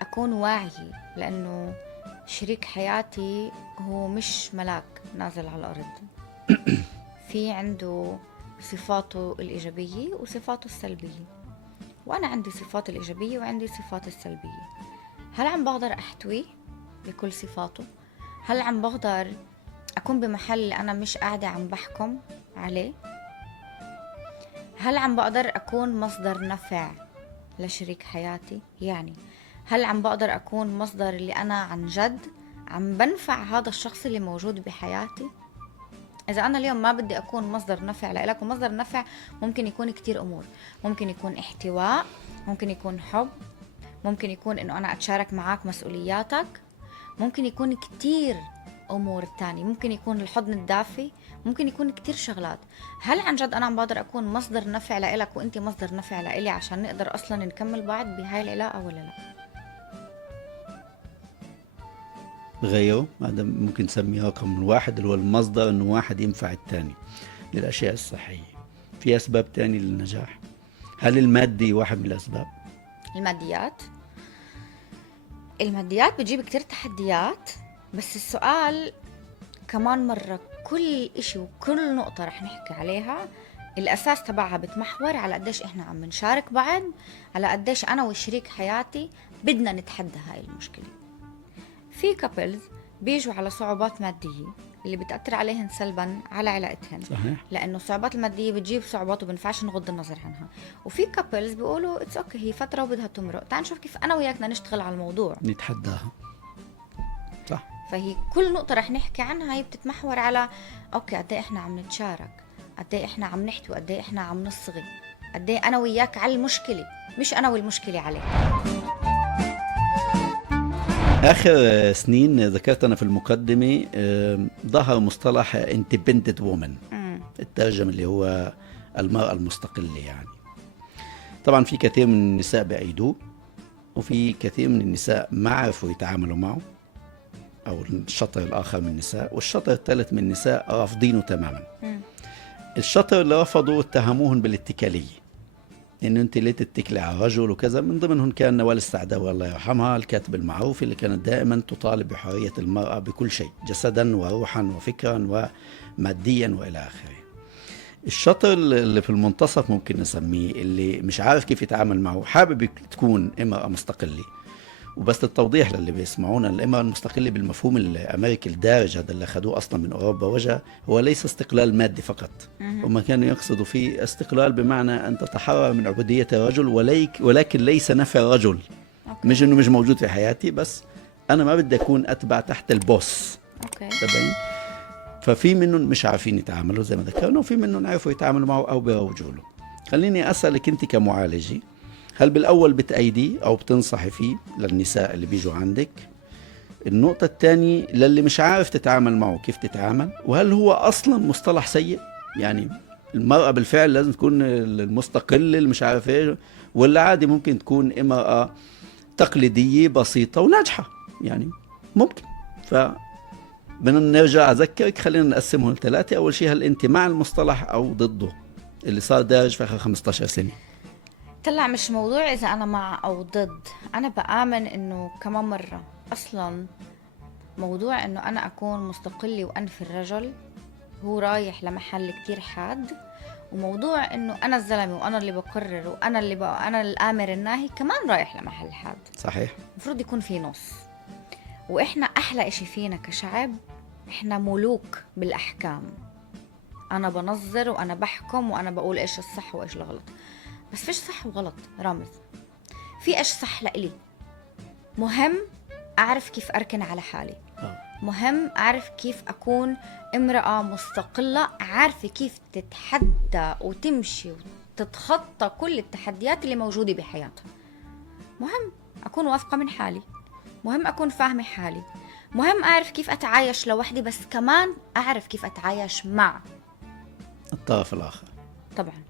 أكون واعي، لأنه شريك حياتي هو مش ملاك نازل على الأرض. في عنده صفاته الإيجابية وصفاته السلبية، وأنا عندي صفات الإيجابية وعندي صفات السلبية. هل عم بقدر أحتويه بكل صفاته؟ هل عم بقدر أكون بمحل أنا مش قاعدة عم بحكم عليه؟ هل عم بقدر أكون مصدر نفع لشريك حياتي؟ يعني هل عم بقدر أكون مصدر اللي أنا عن جد عم بنفع هذا الشخص اللي موجود بحياتي؟ إذا أنا اليوم ما بدي أكون مصدر نفع لإلك، ومصدر نفع ممكن يكون كتير أمور، ممكن يكون احتواء، ممكن يكون حب، ممكن يكون إنه أنا أتشارك معاك مسؤولياتك، ممكن يكون كتير أمور تانية، ممكن يكون الحضن الدافي، ممكن يكون كتير شغلات. هل عن جد أنا عم بقدر أكون مصدر نفع لإلك وإنتي مصدر نفع لإلي عشان نقدر أصلا نكمل بعض بهاي العلاقة ولا لا؟ غيره هذا ممكن نسميه رقم واحد، اللي هو المصدر، إنه واحد ينفع التاني للأشياء الصحية. في أسباب تانية للنجاح؟ هل المادي واحد من الأسباب؟ الماديات بتجيب كتير تحديات، بس السؤال كمان مرة كل إشي وكل نقطة رح نحكي عليها الأساس تبعها بتمحور على قديش إحنا عم نشارك بعض، على قديش أنا وشريك حياتي بدنا نتحدى هاي المشكلة. في كابلز بيجوا على صعوبات مادية اللي بتأثر عليهن سلبا على علاقتهن، صحيح. لأنه الصعوبات المادية بتجيب صعوبات وبنفعش نغض النظر عنها. وفي كابلز بيقولوا اتس اوكي، هي فترة وبدها تمرق، تعال نشوف كيف أنا وياك بدنا نشتغل على الموضوع نتحداها. صح. فهي كل نقطة رح نحكي عنها هي بتتمحور على اوكي قد ايه احنا عم نتشارك، قد ايه احنا عم نحكي، وقد ايه احنا عم نصغي، قد ايه انا وياك على المشكلة مش انا والمشكلة عليك. آخر سنين ذكرت أنا في المقدمة ظهر مصطلح independent woman، الترجمة اللي هو المرأة المستقلة. يعني طبعا في كثير من النساء بأيدوه، وفي كثير من النساء ما عرفوا يتعاملوا معه، أو الشطر الآخر من النساء، والشطر الثالث من النساء رافضينه تماما. الشطر اللي رفضوا اتهموهن بالاتكالية، إنه أنت ليه تتكلي على رجل وكذا. من ضمنهم كان نوال السعداوي الله يرحمها، الكاتب المعروف اللي كانت دائما تطالب بحرية المرأة بكل شيء، جسدا وروحا وفكرا وماديا وإلى آخره. الشطر اللي في المنتصف ممكن نسميه، اللي مش عارف كيف يتعامل معه، حابب تكون امرأة مستقلة. وبس التوضيح للي بيسمعونا، الامرأة المستقلة بالمفهوم الأمريكي الدارج هذا اللي أخذوه أصلا من أوروبا وجه، هو ليس استقلال مادي فقط، وما كانوا يقصدوا فيه استقلال بمعنى أن تتحرر من عبودية الرجل، ولكن ليس نفي الرجل. مش إنه مش موجود في حياتي، بس أنا ما بدي أكون أتبع تحت البوس. تبين؟ ففي منهم مش عارفين يتعاملوا زي ما ذكرنا، وفي منهم عرفوا يتعاملوا معه أو بيروجوا له. خليني أسألك أنت كمعالجة، هل بالأول بتأيدي أو بتنصحي فيه للنساء اللي بيجوا عندك؟ النقطة الثانية للي مش عارف تتعامل معه كيف تتعامل؟ وهل هو أصلا مصطلح سيء؟ يعني المرأة بالفعل لازم تكون المستقلة اللي مش عارف إيه، ولا عادي ممكن تكون امرأة تقليدية بسيطة وناجحة؟ يعني ممكن. بدنا نرجع أذكرك، خلينا نقسمهم لثلاثة. أول شيء، هل أنت مع المصطلح أو ضده اللي صار دارج في آخر 15 سنة؟ طلع مش موضوع إذا أنا مع أو ضد، أنا بآمن إنه كمان مرة أصلا موضوع إنه أنا أكون مستقلة وأنفي الرجل هو رايح لمحل كتير حاد، وموضوع إنه أنا الزلمة وأنا اللي بقرر وأنا اللي بقى أنا الآمر الناهي كمان رايح لمحل حاد. صحيح. المفروض يكون في نص. وإحنا أحلى إشي فينا كشعب، إحنا ملوك بالأحكام. أنا بنظر وأنا بحكم وأنا بقول إيش الصح وإيش الغلط، بس فيش صح وغلط رامز، في إيش صح لإلي. مهم أعرف كيف أركن على حالي، مهم أعرف كيف أكون امرأة مستقلة عارفة كيف تتحدى وتمشي وتتخطى كل التحديات اللي موجودة بحياتها. مهم أكون واثقة من حالي، مهم أكون فاهمة حالي، مهم أعرف كيف أتعايش لوحدي، بس كمان أعرف كيف أتعايش مع الطرف الآخر. طبعا.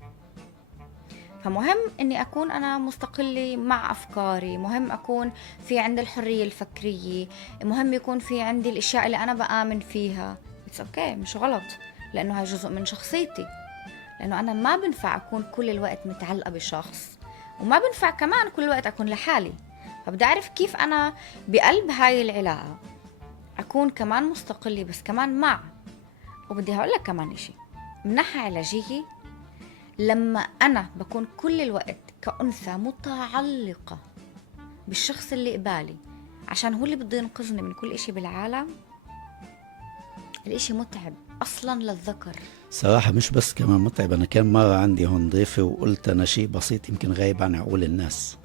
فمهم أني أكون أنا مستقلة مع أفكاري، مهم أكون في عندي الحرية الفكرية، مهم يكون في عندي الأشياء اللي أنا بآمن فيها. It's okay، مش غلط، لأنه هاي جزء من شخصيتي، لأنه أنا ما بنفع أكون كل الوقت متعلقة بشخص، وما بنفع كمان كل الوقت أكون لحالي. فبدي أعرف كيف أنا بقلب هاي العلاقة أكون كمان مستقلة بس كمان مع. وبدي هقول لك كمان إشي من ناحية علاجية، لما أنا بكون كل الوقت كأنثى متعلقة بالشخص اللي قبالي عشان هو اللي بده ينقذني من كل إشي بالعالم، الإشي متعب أصلا للذكر صراحة. مش بس كمان متعب، أنا كان مرة عندي هون ضيفة وقلت أنا شيء بسيط يمكن غايب عن عقول الناس،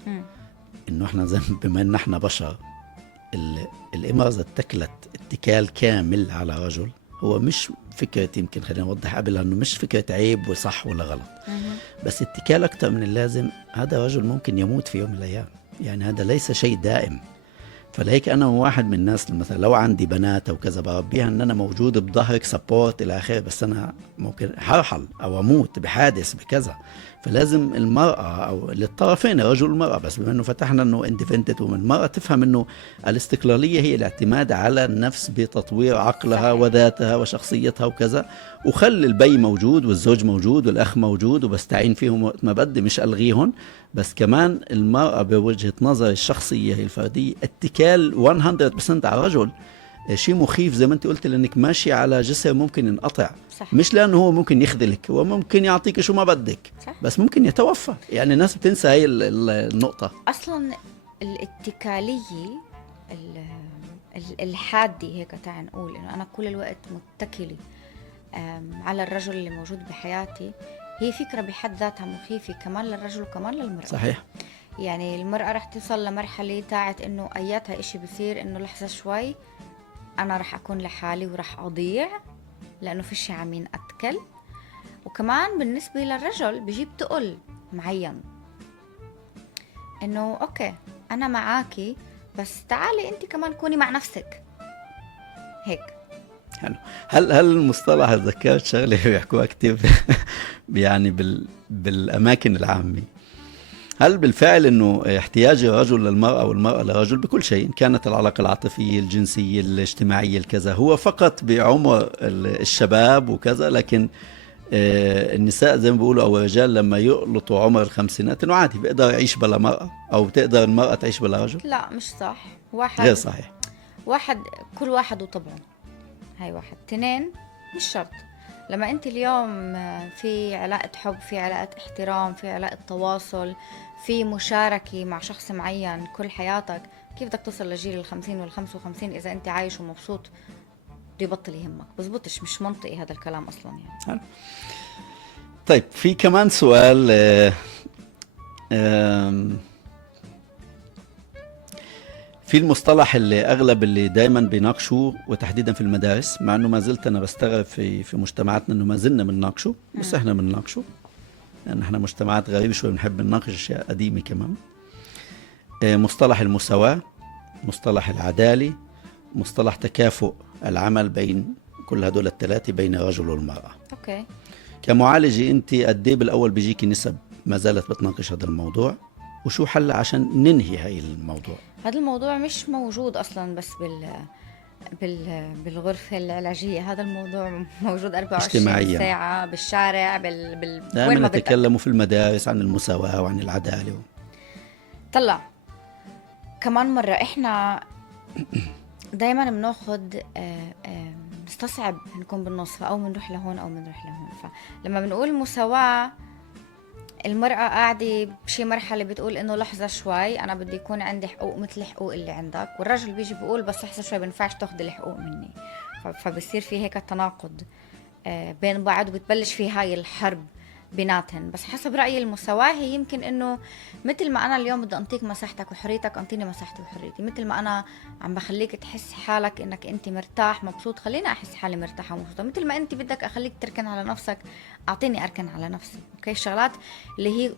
إنه إحنا زي بما إن إحنا بشر، الامرأة إذا اتكلت اتكال كامل على رجل، هو مش فكرة، يمكن خلينا نوضح قبلها انه مش فكرة عيب وصح ولا غلط، بس اتكال اكتر من اللازم، هذا رجل ممكن يموت في يوم من الايام. يعني هذا ليس شيء دائم. فلهيك انا واحد من الناس مثلا لو عندي بنات او كذا بربيها ان انا موجود بظهرك سبورت الى اخره، بس انا ممكن هرحل او اموت بحادث بكذا. فلازم المرأة أو للطرفين، الرجل والمرأة، بس بما أنه فتحنا أنه independent woman، المرأة تفهم أنه الاستقلالية هي الاعتماد على النفس بتطوير عقلها وذاتها وشخصيتها وكذا، وخلي البي موجود والزوج موجود والأخ موجود وبستعين فيهم وقت ما بدي، مش ألغيهم. بس كمان المرأة بوجهة نظر الشخصية هي الفردية اتكال 100% على الرجل. شيء مخيف زي ما انت قلت، لانك ماشي على جسر ممكن ينقطع. صح. مش لانه هو ممكن يخذلك، هو ممكن يعطيك شو ما بدك، صح. بس ممكن يتوفى. يعني الناس بتنسى هاي النقطة. اصلا الاتكاليه الحاده هيك، تعال نقول انه انا كل الوقت متكله على الرجل اللي موجود بحياتي، هي فكره بحد ذاتها مخيفه كمان للرجل وكمان للمراه. صحيح. يعني المراه رح توصل لمرحله تاعت انه اياتها اشي بصير انه لحظه شوي انا رح اكون لحالي ورح اضيع لانه فيش عم ينأكل. وكمان بالنسبه للرجل بيجيب تقل معين، انه اوكي انا معاكي بس تعالي انت كمان كوني مع نفسك هيك. حلو. هل المصطلح ذكرت شغله بيحكوها كتير يعني بالاماكن العامه، هل بالفعل انه احتياج الرجل للمراه والمراه للرجل بكل شيء، إن كانت العلاقه العاطفيه الجنسيه الاجتماعيه الكذا، هو فقط بعمر الشباب وكذا، لكن النساء زي ما بيقولوا او الرجال لما يقلطوا عمر الخمسينات انه عادي بيقدر يعيش بلا مرأة، او بتقدر المرأة تعيش بلا رجل؟ لا مش صح. غير صحيح. كل واحد وطبعه. هاي واحد. تنين، مش شرط. لما انت اليوم في علاقة حب، في علاقة احترام، في علاقة تواصل، في مشاركة مع شخص معين كل حياتك، كيف بدك توصل لجيل 50 وال55 اذا انت عايش ومبسوط بده يبطل يهمك؟ بزبطش، مش منطقي هذا الكلام اصلا يعني. حلو. طيب في كمان سؤال، في المصطلح اللي اغلب اللي دائما بيناقشوه وتحديدا في المدارس، مع انه ما زلت انا بستغرب في مجتمعاتنا انه ما زلنا بنناقشه، بس احنا بنناقشه لان احنا مجتمعات غريبه شوي، بنحب نناقش اشياء قديمه كمان. مصطلح المساواة، مصطلح العدالة، مصطلح تكافؤ العمل بين كل هدول الثلاثه بين الرجل والمرأة. اوكي. كمعالجة انت قد ايه بالاول بيجيكي نسب ما زالت بتناقش هذا الموضوع، وشو حل عشان ننهي هاي الموضوع؟ هذا الموضوع مش موجود اصلا بس بالغرفة العلاجية، هذا الموضوع موجود 24 اجتماعياً. ساعة بالشارع دائما وين ما بدك. نتكلموا في المدارس عن المساواة وعن العدالة. طلع كمان مرة احنا دايما بناخد نستصعب نكون بالنص، او بنروح لهون او بنروح لهون. فلما بنقول مساواة، المرأة قاعدة بشي مرحلة بتقول انه لحظة شوي انا بدي يكون عندي حقوق مثل حقوق اللي عندك، والرجل بيجي بيقول بس لحظة شوي بنفعش تاخد الحقوق مني. فبصير في هيك تناقض بين بعض، وبتبلش في هاي الحرب بيناتهن. بس حسب رأيي المساواة هي يمكن انه مثل ما انا اليوم بدي انطيك مساحتك وحريتك، انطيني مساحتي وحريتي. مثل ما انا عم بخليك تحس حالك انك انت مرتاح مبسوط، خليني احس حالي مرتاحة ومبسوطة. مثل ما انت بدك اخليك تركن على نفسك، اعطيني اركن على نفسي. اوكي، الشغلات اللي هي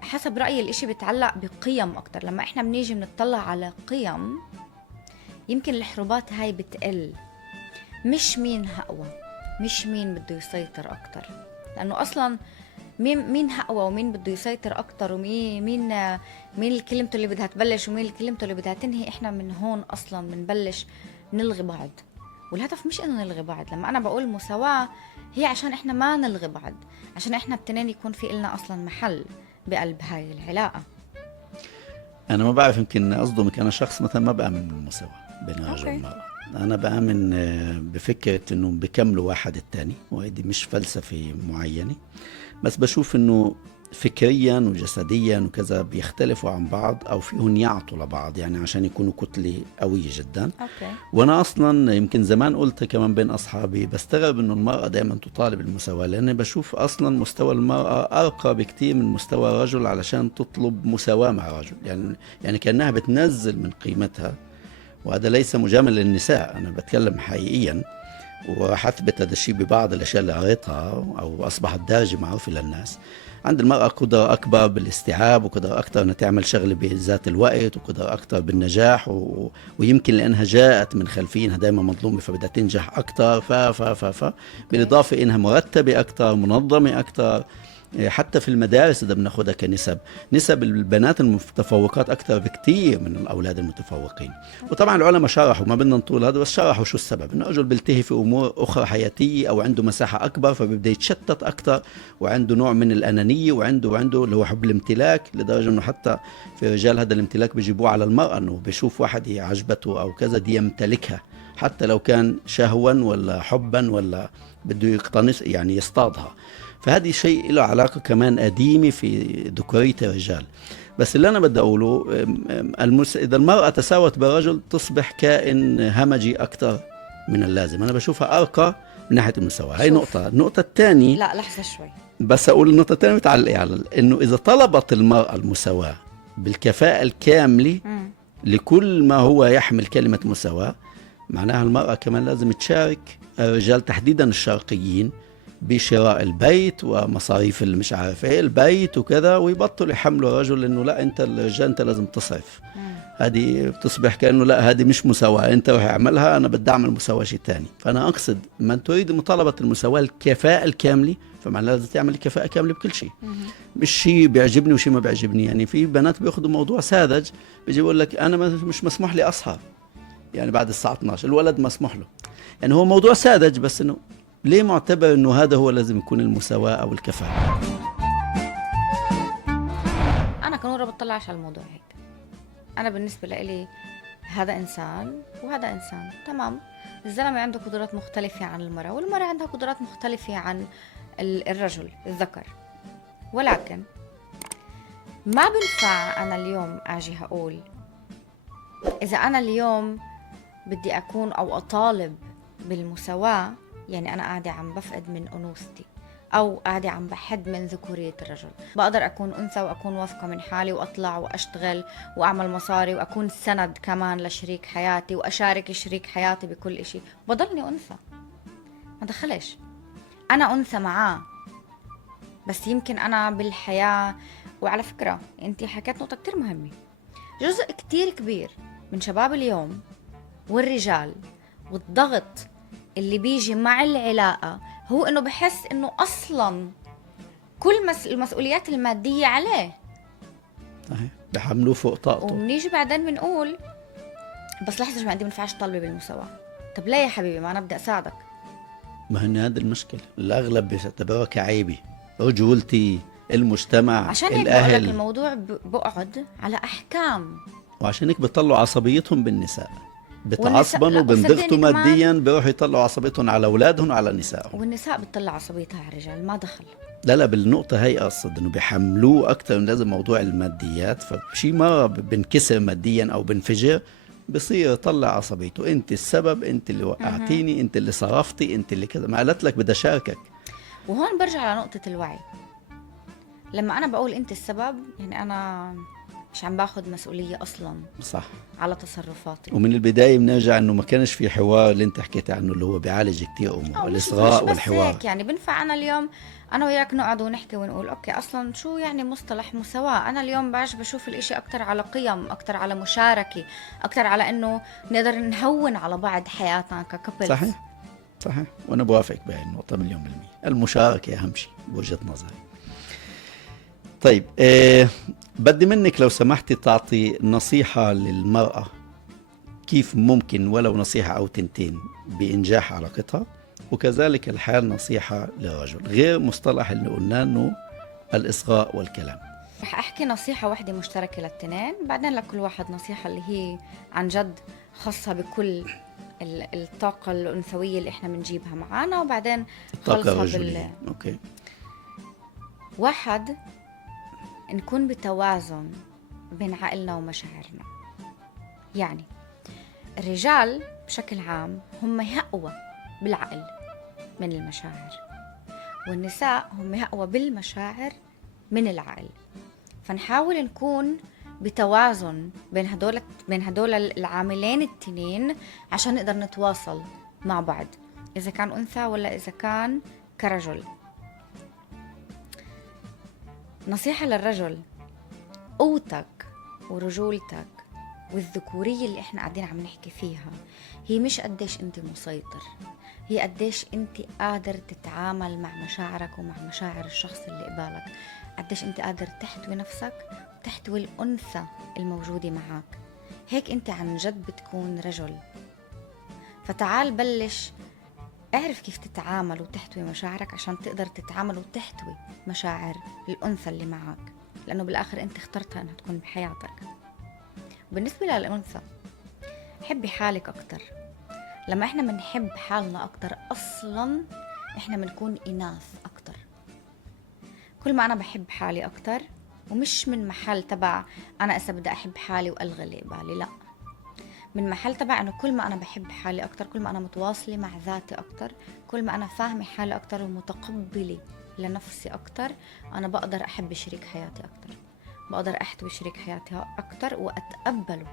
حسب رأيي الاشي بتعلق بقيم اكتر. لما احنا بنيجي بنطلع على قيم، يمكن الحروبات هاي بتقل، مش مين اقوى، مش مين بده يسيطر اكتر. لانه اصلا مين اقوى ومين بده يسيطر اكتر ومين الكلمته اللي بدها تبلش ومين الكلمته اللي بدها تنهي، احنا من هون اصلا بنبلش نلغي بعض. والهدف مش انه نلغي بعض. لما انا بقول مساواة هي عشان احنا ما نلغي بعض، عشان احنا التنين يكون في إلنا اصلا محل بقلب هاي العلاقة. انا ما بعرف، يمكن اصدمك، انا شخص مثلا ما بآمن بالمساواة بين الرجل والمرأة. انا بآمن بفكرة انه بيكملوا واحد التاني، وهيدي مش فلسفة معينة، بس بشوف انه فكريا وجسديا وكذا بيختلفوا عن بعض، او فيهم يعطوا لبعض يعني عشان يكونوا كتلة قوية جدا. أوكي. وانا اصلا يمكن زمان قلت كمان بين اصحابي، بستغرب انه المرأة دائما تطالب المساواة، لان بشوف اصلا مستوى المرأة ارقى بكتير من مستوى الرجل علشان تطلب مساواة مع الرجل. يعني كأنها بتنزل من قيمتها، وهذا ليس مجامل للنساء، انا بتكلم حقيقيا. وراح اثبت هذا الشيء ببعض الاشياء اللي قريتها او اصبحت دارجه معروفه للناس. عند المراه قدره اكبر بالاستيعاب، وقدره اكثر انها تعمل شغله بذات الوقت، وقدره اكثر بالنجاح، ويمكن لانها جاءت من خلفيه انها دائما مظلومه فبدها تنجح اكثر، بالاضافه انها مرتبه اكثر، منظمه اكثر. حتى في المدارس إذا بناخدها كنسب، نسب البنات المتفوقات أكثر بكتير من الأولاد المتفوقين. وطبعا العلماء شرحوا، ما بدنا نطول هذا، بس شرحوا شو السبب، إنه الرجل بيلتهي في أمور أخرى حياتية، أو عنده مساحة أكبر فبيبدأ يتشتت أكثر، وعنده نوع من الأنانية، وعنده اللي هو حب الامتلاك، لدرجة إنه حتى في رجال هذا الامتلاك بيجيبوه على المرأة، إنه بيشوف واحد عجبته أو كذا دي يمتلكها، حتى لو كان شهوا ولا حبا ولا بده يقتنص يعني يصطادها. فهذه شيء له علاقة كمان قديمة في ذكورية الرجال. بس اللي أنا بدي أقوله إذا المرأة تساوت بالرجل تصبح كائن همجي أكثر من اللازم. أنا بشوفها أرقى من ناحية المساواة. هاي شوف. نقطة. النقطة الثانية، لا لحظة شوي. بس أقول النقطة الثانية متعلقة على إنه إذا طلبت المرأة المساواة بالكفاءة الكاملة لكل ما هو يحمل كلمة مساواة، معناها المرأة كمان لازم تشارك الرجال تحديدا الشرقيين بشراء البيت ومصاريف اللي مش عارف ايه البيت وكذا، ويبطل يحملوا الرجل انه لا انت الرجال انت لازم تصرف. هذه بتصبح كأنه لا هذه مش مساواة، انت روح اعملها، انا بدي اعمل مساواة شيء ثاني. فانا اقصد من تريد مطالبة المساواة الكفاءة الكاملة فمعناها لازم تعمل الكفاءة كاملة بكل شيء، مش شيء بيعجبني وشيء ما بيعجبني. يعني في بنات بياخذوا موضوع ساذج، بيجي يقول لك انا مش مسموح لي اسهر يعني بعد الساعة 12، الولد مسموح له. يعني هو موضوع ساذج، بس انه ليه معتبر انه هذا هو لازم يكون المساواة او الكفاءة؟ انا كنورة بطلعش على الموضوع هيك. انا بالنسبة لي هذا انسان وهذا انسان، تمام. الزلمة عنده قدرات مختلفة عن المرأة، والمرأة عندها قدرات مختلفة عن الرجل الذكر. ولكن ما بنفع انا اليوم اجي هقول اذا انا اليوم بدي اكون او اطالب بالمساواة، يعني انا قاعدة عم بفقد من انوثتي او قاعدة عم بحد من ذكورية الرجل. بقدر اكون انثى واكون واثقة من حالي واطلع واشتغل واعمل مصاري واكون سند كمان لشريك حياتي واشارك شريك حياتي بكل اشي، بضلني انثى، ما دخلش. انا انثى معاه، بس يمكن انا بالحياة. وعلى فكرة انتي حكيت نقطة كتير مهمة، جزء كتير كبير من شباب اليوم والرجال والضغط اللي بيجي مع العلاقة هو انه بحس انه اصلا كل المسؤوليات المادية عليه، بحملوه فوق طاقته. وبنيجي بعدين بنقول بس لحظة شوي، انت ما ينفعش تطالبي بالمساواة. طب ليه يا حبيبي؟ ما انا بدي اساعدك. ما هن هذا المشكلة، الاغلب بيعتبروها كعيبة، رجولتي، المجتمع، عشان هيك الاهل. بقول لك الموضوع بقعد على احكام، وعشان هيك بيطلعوا عصبيتهم بالنساء، بتعصبنوا لا، بنضغطوا وصدقني ماديا، بيروحوا يطلعوا عصبيتهم على اولادهم وعلى نسائهم. والنساء بتطلع عصبيتها على الرجال، ما دخل. لا بالنقطة هي أقصد إنه بيحملوه أكتر من لازم موضوع الماديات، فشي مرة بنكسر ماديا أو بنفجر، بصير يطلع عصبيته، أنت السبب، أنت اللي وقعتيني، أنت اللي صرفتي، أنت اللي كذا، ما قالت لك بدي أشاركك. وهون برجع على نقطة الوعي. لما أنا بقول أنت السبب، يعني أنا مش عم باخد مسؤولية أصلا صح على تصرفاتي. ومن البداية بنرجع إنه ما كانش في حوار اللي أنت حكيت عنه اللي هو بيعالج كتير أمور، الإصغاء والحوار. هيك يعني بنفع أنا اليوم أنا وياك نقعد ونحكي ونقول أوكي أصلا شو يعني مصطلح مساواة. أنا اليوم باش بشوف الإشي أكتر على قيم، أكتر على مشاركة، أكتر على إنه نقدر نهون على بعض حياتنا ككبل. صحيح وأنا بوافق بهاي النقطة 100%. المشاركة أهم شيء بوجهة نظري. طيب بدي منك لو سمحتي تعطي نصيحة للمرأة كيف ممكن ولو نصيحة أو تنتين بإنجاح علاقتها، وكذلك الحال نصيحة للرجل غير مصطلح اللي قلنا إنه الإصغاء والكلام. رح أحكي نصيحة واحدة مشتركة للتنين، بعدين لكل واحد نصيحة اللي هي عن جد خاصة بكل الطاقة الأنثوية اللي إحنا بنجيبها معانا، وبعدين خلصها أوكي. واحد، نكون بتوازن بين عقلنا ومشاعرنا. يعني الرجال بشكل عام هم أقوى بالعقل من المشاعر، والنساء هم أقوى بالمشاعر من العقل. فنحاول نكون بتوازن بين هدول العاملين التنين عشان نقدر نتواصل مع بعض، إذا كان أنثى ولا إذا كان كرجل. نصيحة للرجل، قوتك ورجولتك والذكورية اللي احنا قاعدين عم نحكي فيها هي مش قديش انت مسيطر، هي قديش انت قادر تتعامل مع مشاعرك ومع مشاعر الشخص اللي قبالك، قديش انت قادر تحتوي نفسك وتحتوي الأنثى الموجودة معك. هيك انت عن جد بتكون رجل. فتعال بلش اعرف كيف تتعامل وتحتوي مشاعرك عشان تقدر تتعامل وتحتوي مشاعر الأنثى اللي معك، لأنه بالآخر أنت اخترتها أنها تكون بحياتك. بالنسبة للأنثى، حبي حالك أكتر، لما احنا بنحب حالنا اكتر اصلا احنا بنكون اناث اكتر. كل ما انا بحب حالي اكتر، ومش من محل تبع انا اذا بدي احب حالي والغي اللي قبالي، لا، من محل تبع انه كل ما انا بحب حالي اكتر، كل ما انا متواصله مع ذاتي اكتر، كل ما انا فاهمه حالي اكتر ومتقبله لنفسي اكتر، انا بقدر احب شريك حياتي اكتر، بقدر احتوي شريك حياتي اكتر واتقبله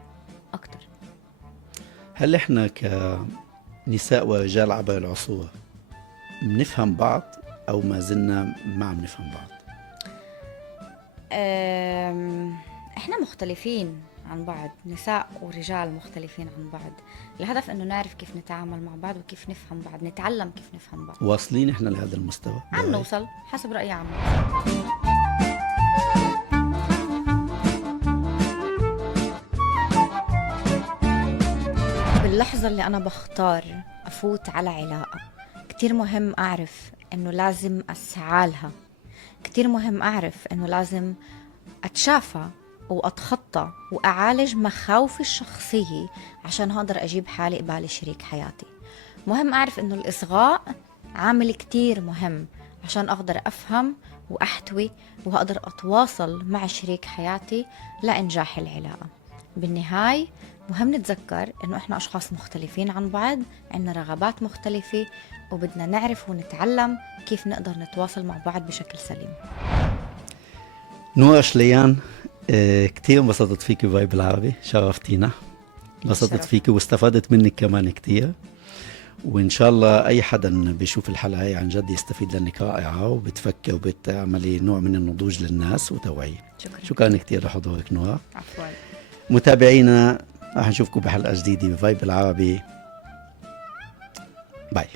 اكتر. هل احنا كنساء ورجال عبر العصور بنفهم بعض او ما زلنا ما عم نفهم بعض؟ احنا مختلفين عن بعض، نساء ورجال مختلفين عن بعض. الهدف انه نعرف كيف نتعامل مع بعض وكيف نفهم بعض، نتعلم كيف نفهم بعض. واصلين احنا لهذا المستوى؟ عم نوصل حسب رأيي، عم نوصل. باللحظة اللي أنا بختار أفوت على علاقة، كتير مهم أعرف إنه لازم أسعى لها، كتير مهم أعرف إنه لازم أتشافى وأتخطى وأعالج مخاوفي الشخصية عشان هقدر أجيب حالي قبالي شريك حياتي. مهم أعرف إنه الإصغاء عامل كتير مهم عشان أقدر أفهم وأحتوي وأقدر أتواصل مع شريك حياتي لإنجاح العلاقة. بالنهاية مهم نتذكر إنه إحنا أشخاص مختلفين عن بعض، عنا رغبات مختلفة، وبدنا نعرف ونتعلم كيف نقدر نتواصل مع بعض بشكل سليم. نورا شليان، كتير انبسطت فيك بفايب العربي، شرفتينا، انبسطت فيك واستفدت منك كمان كتير، وإن شاء الله أي حدا بيشوف الحلقة هي عن جد يستفيد لأنك رائعة وبتفكر وبتعملي نوع من النضوج للناس وتوعية. شكرا كتير لحضورك نورا. عفوا. متابعينا، راح نشوفكم بحلقة جديدة بفايب العربي. باي.